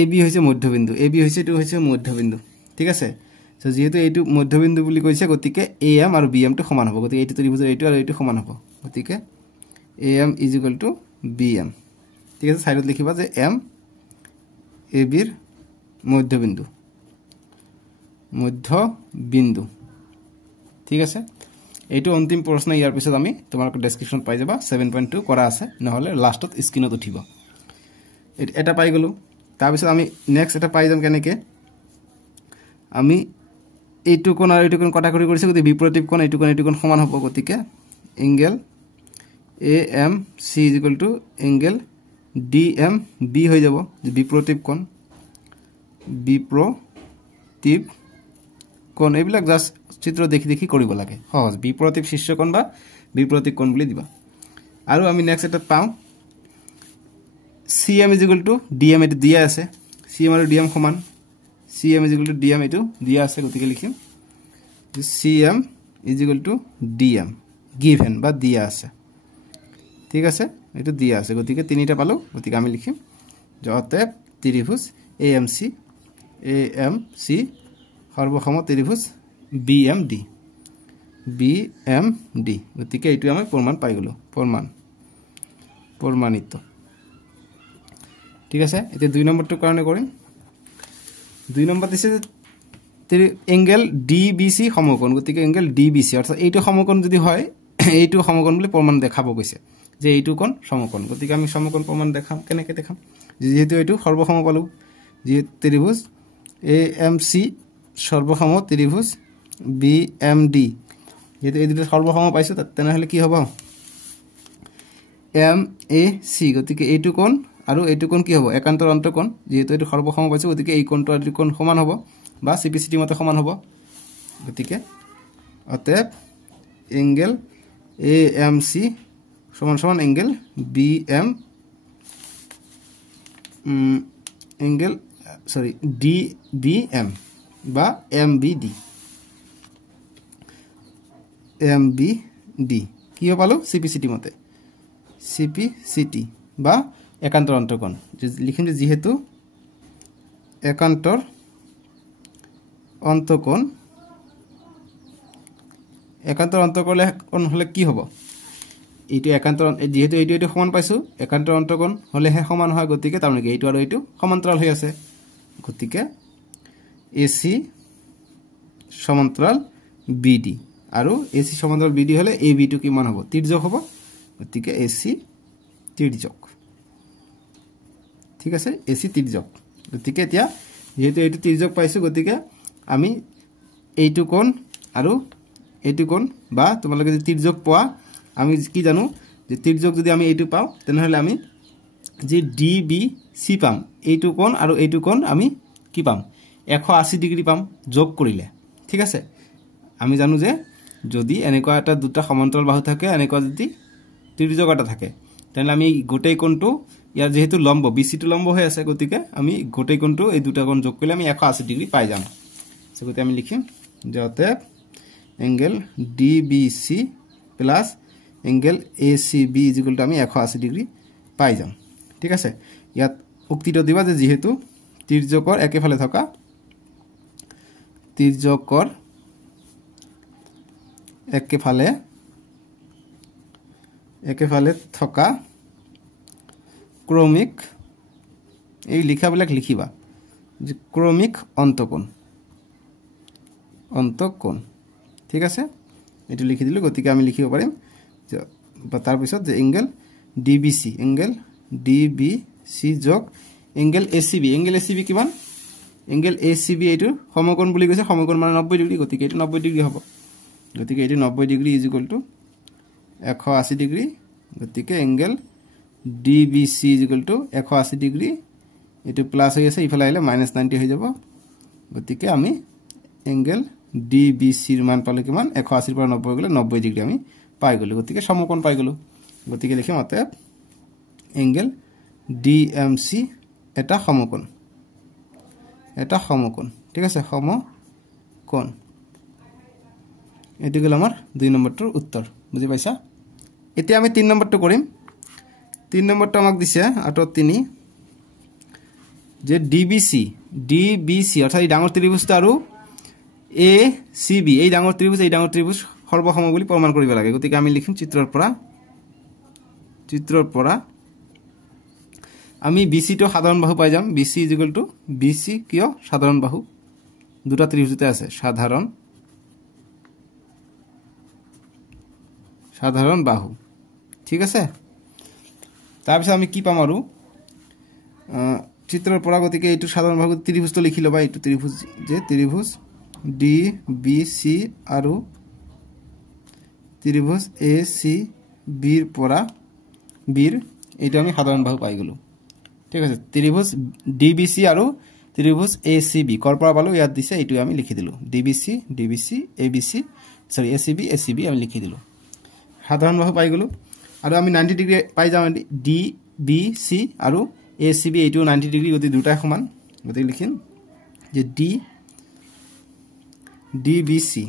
AB হৈছে মধ্যবিন্দু AB হৈছে এইটো হৈছে মধ্যবিন্দু ঠিক আছে সো যেহেতু এইটো মধ্যবিন্দু বুলি কৈছে গতিকে AM আৰু BM টো সমান হ'ব গতিকে এইটো ত্ৰিভুজৰ এইটো আৰু এইটো সমান হ'ব গতিকে AM = BM ঠিক আছে সাইডত লিখিবা যে M AB ৰ মধ্যবিন্দু ঠিক আছে এইটো অন্তিম প্ৰশ্ন ইয়াৰ পিছত আমি তোমালোকৰ ডেসক্ৰিপচন পাই যাবা 7.2 কৰা আছে নহলে লাষ্টত স্ক্ৰিনত উঠিব এটা পাই গলো তাৰ পিছত আমি নেক্সট এটা পাই যাম কেনেকে আমি এইটো কোণ আৰু এইটো কোণ কটাকৰি কৰিছে গতি বিপৰীত কোণ এইটো কোণ সমান হ'ব গতিকে এঙ্গেল AMC = এঙ্গেল DMB হৈ যাব বিপৰীত কোণ এইবিলাক জাস্ট চিত্ৰ দেখি কৰিব লাগে সহজ বিপৰীত শীৰ্ষকোণ বা বিপৰীত কোণ বুলি দিবা আৰু আমি নেক্সট এটা পাম CM = DM এটো দিয়া আছে CM আৰু DM সমান CM = DM এটো দিয়া আছে গতিকে লিখিম যে CM = DM given বা দিয়া আছে ঠিক আছে এটো দিয়া আছে গতিকে তিনিটা পালো গতিকে আমি লিখিম যতে ত্ৰিভুজ AMC সৰ্বসম ত্ৰিভুজ BMD গতিকে এইটো আমি প্ৰমাণ পাই গলো প্ৰমাণিত ঠিক আছে এতিয়া 2 নম্বৰটোৰ কাৰণে কৰিম 2 নম্বৰ দিছে এংগেল ডিবিসি সমকোণ গতিকে এংগেল ডিবিসি অৰ্থাৎ এইটো সমকোণ যদি হয় এইটো সমকোণ বুলি প্ৰমাণ দেখাব কৈছে যে এইটো কোণ সমকোণ গতিকে আমি সমকোণ প্ৰমাণ দেখাম কেনেকৈ দেখাম যেহেতু এইটো সৰ্বসম পালো যে ত্ৰিভুজ এএমসি সৰ্বসম ত্ৰিভুজ বিএমডি যেহেতু এই দুটো সৰ্বসম পাইছো তেনেহলে কি হ'ব এমএসি গতিকে এইটো কোণ আৰু এইটো কোণ কি হ'ব একান্তৰ অন্তঃকোণ যেহেতু এইটো সৰ্বসম পাইছো গতিকে এই কোণটো আৰু কোণ সমান হ'ব বা সিপিসিটি মতে সমান হ'ব গতিকে অতএব এংগেল এএমসি সমান সমান angle BM angle sorry dBm বা এমবিডি এমবিডি কি পালো সিপিসিটি মতে সিপিসিটি বা একান্তৰ অন্তঃকোণ লিখিম যে যেহেতু একান্তৰ অন্তঃকোণ হলে কি হ'ব এইটো একান্তৰ যেহেতু এইটো সমান পাইছো একান্তৰ অন্তঃকোণ হলেহে সমান হয় গতিকে তাৰ মানে এইটো আৰু এইটো সমান্তৰাল হৈ আছে গতিকে এসি সমান্তৰাল বিডি আৰু এসি সমান্তৰাল বিডি হলে এবি টো কিমান হ'ব তিৰ্যক হ'ব গতিকে এসি তিৰ্যক ঠিক আছে এসি তিৰ্যক গতিকে এতিয়া যেহেতু এইটো তিৰ্যক পাইছো গতিকে আমি এইটো কোণ আৰু এইটো কোণ বা তোমালোকে যদি তিৰ্যক পোৱা আমি কি জানো যে তিৰ্যক যদি আমি এইটো পাও তেনেহলে আমি যে ডিবিসি পাম এইটো কোণ আৰু এইটো কোণ আমি কি পাম 180 ডিগ্ৰী পাম যোগ কৰিলে ঠিক আছে আমি জানো যে যদি এনেকুৱা এটা দুটা সমান্তৰাল বাহু থাকে এনেকুৱা যদি তিৰ্যক এটা থাকে তেনেহলে আমি গোটেই কোণটো ইয়াৰ যেহেতু লম্ব বিসি টো লম্ব হৈ আছে গতিকে আমি গোটেই কোণটো এই দুটা কোণ যোগ কৰিলে আমি 180 ডিগ্ৰী পাই যাম সেগতে আমি লিখিম যাতে angle DBC plus angle ACB equal to আমি 180 ডিগ্ৰী পাই যাম ঠিক আছে ইয়াত উক্তিটো দিবা যে যেহেতু তিৰ্যকৰ একেফালে থকা তিৰ্যকৰ একেফালে থকা ক্ৰমিক এই লিখাবিলাক লিখিবা যে ক্ৰমিক অন্তঃকোণ ঠিক আছে এটো লিখি দিলো গতিকে আমি লিখিব পাৰিম যে তাৰ পিছত যে এংগেল ডিবিসি যোগ এংগেল এসিবি কিমান এংগেল এসিবি এইটো সমকোণ বুলি কৈছে সমকোণ মানে 90 ডিগ্ৰী গতিকে এইটো 90 ডিগ্ৰী হ'ব গতিকে এইটো 90 degree is equal to 180 degree গতিকে angle DBC is equal to 180 degree এটো প্লাস হৈ আছে ইফালে আহিলে -90 হৈ যাব গতিকে আমি এংগেল ডিবিসি ৰ মান পালে কিমান 180 পৰা 90 গলে 90 ডিগ্ৰী আমি পাই গলো গতিকে সমকোণ পাই গলো গতিকে লিখিম অতএব এংগেল ডিএমসি এটা সমকোণ ঠিক আছে সমকোণ এটো গল আমাৰ 2 নম্বৰটোৰ উত্তৰ বুজি পাইছা এতিয়া আমি 3 নম্বৰটো কৰিম 3 নম্বৰটো আমাক দিছে আটো 3 যে ডিবিসি অৰ্থাৎ ডাঙৰ ত্ৰিভুজটো আৰু এসিবি এই ডাঙৰ ত্ৰিভুজ সৰ্বসম বুলি প্ৰমাণ কৰিব লাগে গতিকে আমি লিখিম চিত্ৰৰ পৰা আমি বিসি টো সাধাৰণ বাহু পাই যাম BC is equal to BC কিয় সাধাৰণ বাহু দুটা ত্ৰিভুজতে আছে সাধাৰণ বাহু ঠিক আছে তাৰ পিছত আমি কি পাম আৰু চিত্ৰৰ পৰা গতিকে এইটো সাধাৰণ বাহু ত্ৰিভুজটো লিখি লবা এইটো ত্ৰিভুজ ডিবিসি আৰু ত্ৰিভুজ এসিবিৰ পৰা বিৰ এইটো আমি সাধাৰণ বাহু পাই গলো ঠিক আছে ত্ৰিভুজ ডিবিসি আৰু ত্ৰিভুজ এসিবি কৰ পৰা পালো ইয়াত দিছে এইটো আমি লিখি দিলো ডিবিসি এসিবি আমি লিখি দিলো সাধাৰণ বাহু পাই গলো আৰু আমি 90 ডিগ্ৰী পাই যাম ডিবিসি আৰু এসিবি এইটো 90 ডিগ্ৰী গতি দুটাই সমান গতি লিখিম যে DBC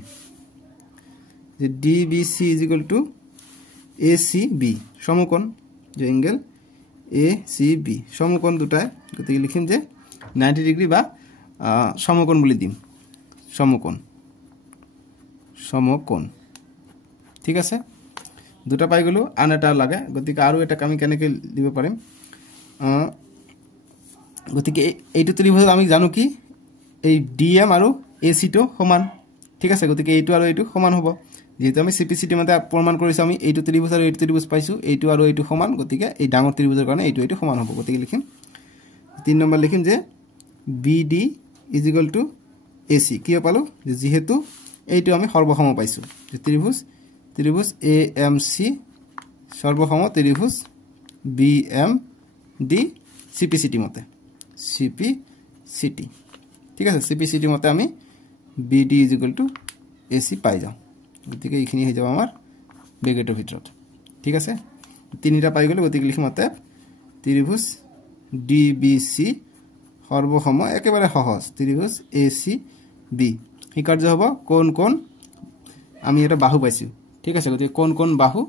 is equal to ACB সমকোণ যে এংগেল এসিবি সমকোণ দুটাই গতি লিখিম যে 90 ডিগ্ৰী বা সমকোণ বুলি দিম সমকোণ ঠিক আছে দুটা পাই গলো আন এটা লাগে গতিকে আৰু এটা আমি কেনেকৈ দিব পাৰিম গতিকে এইটো ত্ৰিভুজত আমি জানো কি এই ডিএম আৰু এচিটো সমান ঠিক আছে গতিকে এইটো আৰু এইটো সমান হ'ব যেহেতু আমি সিপিসিটি মতে প্ৰমাণ কৰিছো আমি এইটো ত্ৰিভুজ আৰু এইটো ত্ৰিভুজ পাইছো এইটো আৰু এইটো সমান গতিকে এই ডাঙৰ ত্ৰিভুজৰ কাৰণে এইটো এইটো সমান হ'ব গতিকে লিখিম 3 নম্বৰ লিখিম যে BD = AC কি পালো যেহেতু এইটো আমি সৰ্বসম পাইছো যে ত্ৰিভুজ AMC সৰ্বসম ত্ৰিভুজ BMD CPCT মতে CPCT ঠিক আছে CPCT মতে আমি BD = AC পাই যাও গতিকে এইখিনি হৈ যাব আমাৰ ব্ৰেকেটৰ ভিতৰত ঠিক আছে তিনিটা পাই গলে গতিকে লিখিম মতে ত্ৰিভুজ DBC সৰ্বসম একেবাৰে সহজ ত্ৰিভুজ ACB কি কাৰ্য হ'ব কোন আমি এটা বাহু পাইছো ঠিক আছে গতিকে কোন বাহু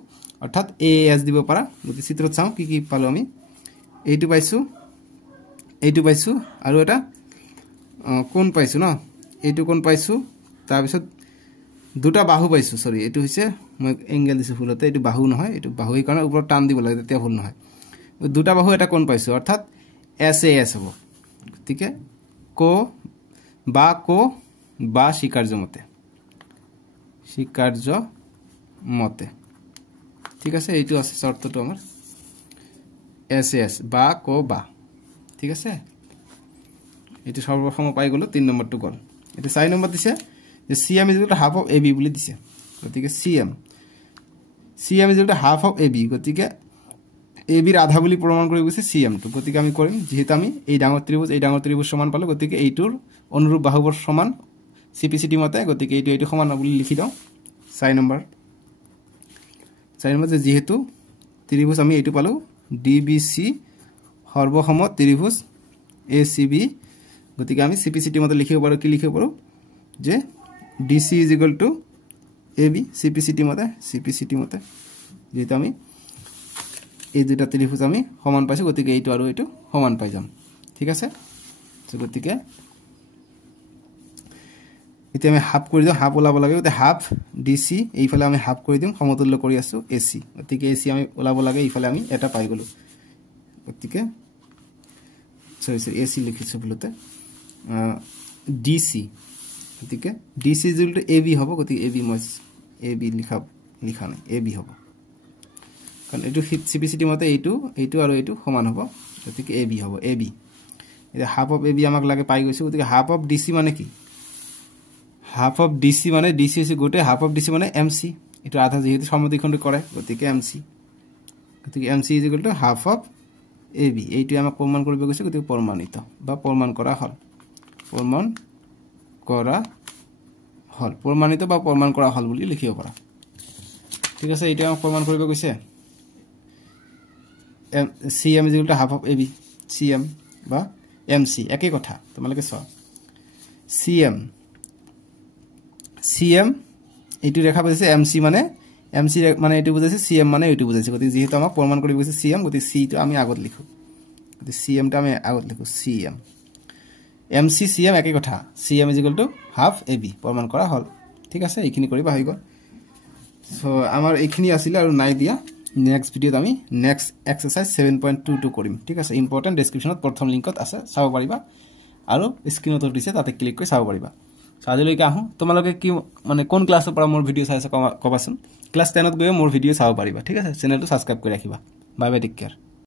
অৰ্থাৎ AS দিব পাৰা গতিকে চিত্ৰত চাও কি পালো আমি এইটো পাইছো আৰু এটা কোন পাইছো ন এইটো কোন পাইছো তাৰ পিছত দুটা বাহু পাইছো সৰি এইটো হৈছে মই এংগেল দিছো ফুলতে এইটো বাহু নহয় এইটো বাহুৰ কাৰণে ওপৰত টান দিব লাগে তেতিয়া ভুল নহয় দুটা বাহু এটা কোন পাইছো অৰ্থাৎ SAS হ'ব গতিকে কো বা স্বীকাৰ্য মতে ঠিক আছে এইটো আছে শৰ্তটো আমাৰ SAS বা ঠিক আছে এটি সৰ্বসম পাই গলো 3 নম্বৰটো গল এটি 4 নম্বৰ দিছে যে CM = half of AB বুলি দিছে গতিকে CM = half of AB গতিকে AB ৰ আধা বুলি প্ৰমাণ কৰি গৈছে CM টো গতিকে আমি কৰিম যেহেতু আমি এই ডাঙৰ ত্ৰিভুজ সমান পালো গতিকে এইটোৰ অনুৰূপ বাহুবোৰ সমান CPCT মতে গতিকে এইটো সমান বুলি লিখি দাও 4 নম্বৰ যে যেহেতু ত্ৰিভুজ আমি এইটো পালো DBC সৰ্বসম ত্ৰিভুজ ACB গতিকে আমি CPCT মতে লিখিব পাৰো কি লিখিব পাৰো যে DC = AB CPCT মতে যেহেতু আমি এই দুটা ত্ৰিভুজ আমি সমান পাইছো গতিকে এইটো আৰু এইটো সমান পাই যাম ঠিক আছে তো গতিকে এতিয়া আমি হাফ কৰি দিও হাফ ওলাব লাগে গতিকে হাফ DC এইফালে আমি হাফ কৰি দিম সমতুল্য কৰি আছো AC গতিকে AC আমি ওলাব লাগে এইফালে আমি এটা পাই গলো গতিকে সৰি AC লিখিছো বলতে DC গতিকে DC = AB হ'ব গতিকে AB মই AB লিখা নাই AB হ'ব কাৰণ এইটো CPCT মতে এইটো আৰু এইটো সমান হ'ব গতিকে AB হ'ব AB এটা হাফ অফ AB আমাক লাগে পাই গৈছো গতিকে হাফ অফ DC মানে কি হাফ অফ DC মানে DC হৈছে গোটে হাফ অফ DC মানে MC এটো আধা যেহেতু সমদ্বিখণ্ড কৰে গতিকে MC = হাফ অফ AB এইটো আমাক প্ৰমাণ কৰিব গৈছে গতিকে প্ৰমাণিত বা প্ৰমাণিত বা প্ৰমাণ কৰা হল বুলি লিখিব পাৰা ঠিক আছে এইটো আমাক প্ৰমাণ কৰিব গৈছে CM = half of AB CM বা MC একে কথা তোমালোকে চাও CM এইটো ৰেখা বুজাইছে MC মানে এইটো বুজাইছে CM মানে এইটো বুজাইছে গতিকে যেহেতু আমাক প্ৰমাণ কৰিব গৈছে CM গতিকে C টো আমি আগত লিখো গতিকে CM টো আমি আগত লিখো CM MC CM একে কথা CM = half AB প্ৰমাণ কৰা হল ঠিক আছে এইখিনি কৰিবা হৈ গল সো আমাৰ এইখিনি আছিল আৰু নাই দিয়া নেক্সট ভিডিওত আমি নেক্সট এক্সাৰসাইজ 7.22 কৰিম ঠিক আছে ইম্পৰ্টেন্ট ডেসক্ৰিপচনত প্ৰথম লিংকত আছে চাব পাৰিবা আৰু স্ক্ৰিনত দিছে তাতে ক্লিক কৰি চাব পাৰিবা আজিলৈকে আহো তোমালোকে কি মানে কোন ক্লাছৰ পৰা মোৰ ভিডিও চাইছা কবাচোন ক্লাছ 10 ত গৈ মোৰ ভিডিও চাব পাৰিবা ঠিক আছে চেনেলটো সাবস্ক্ৰাইব কৰি ৰাখিবা বাই বাই টেক কেয়াৰ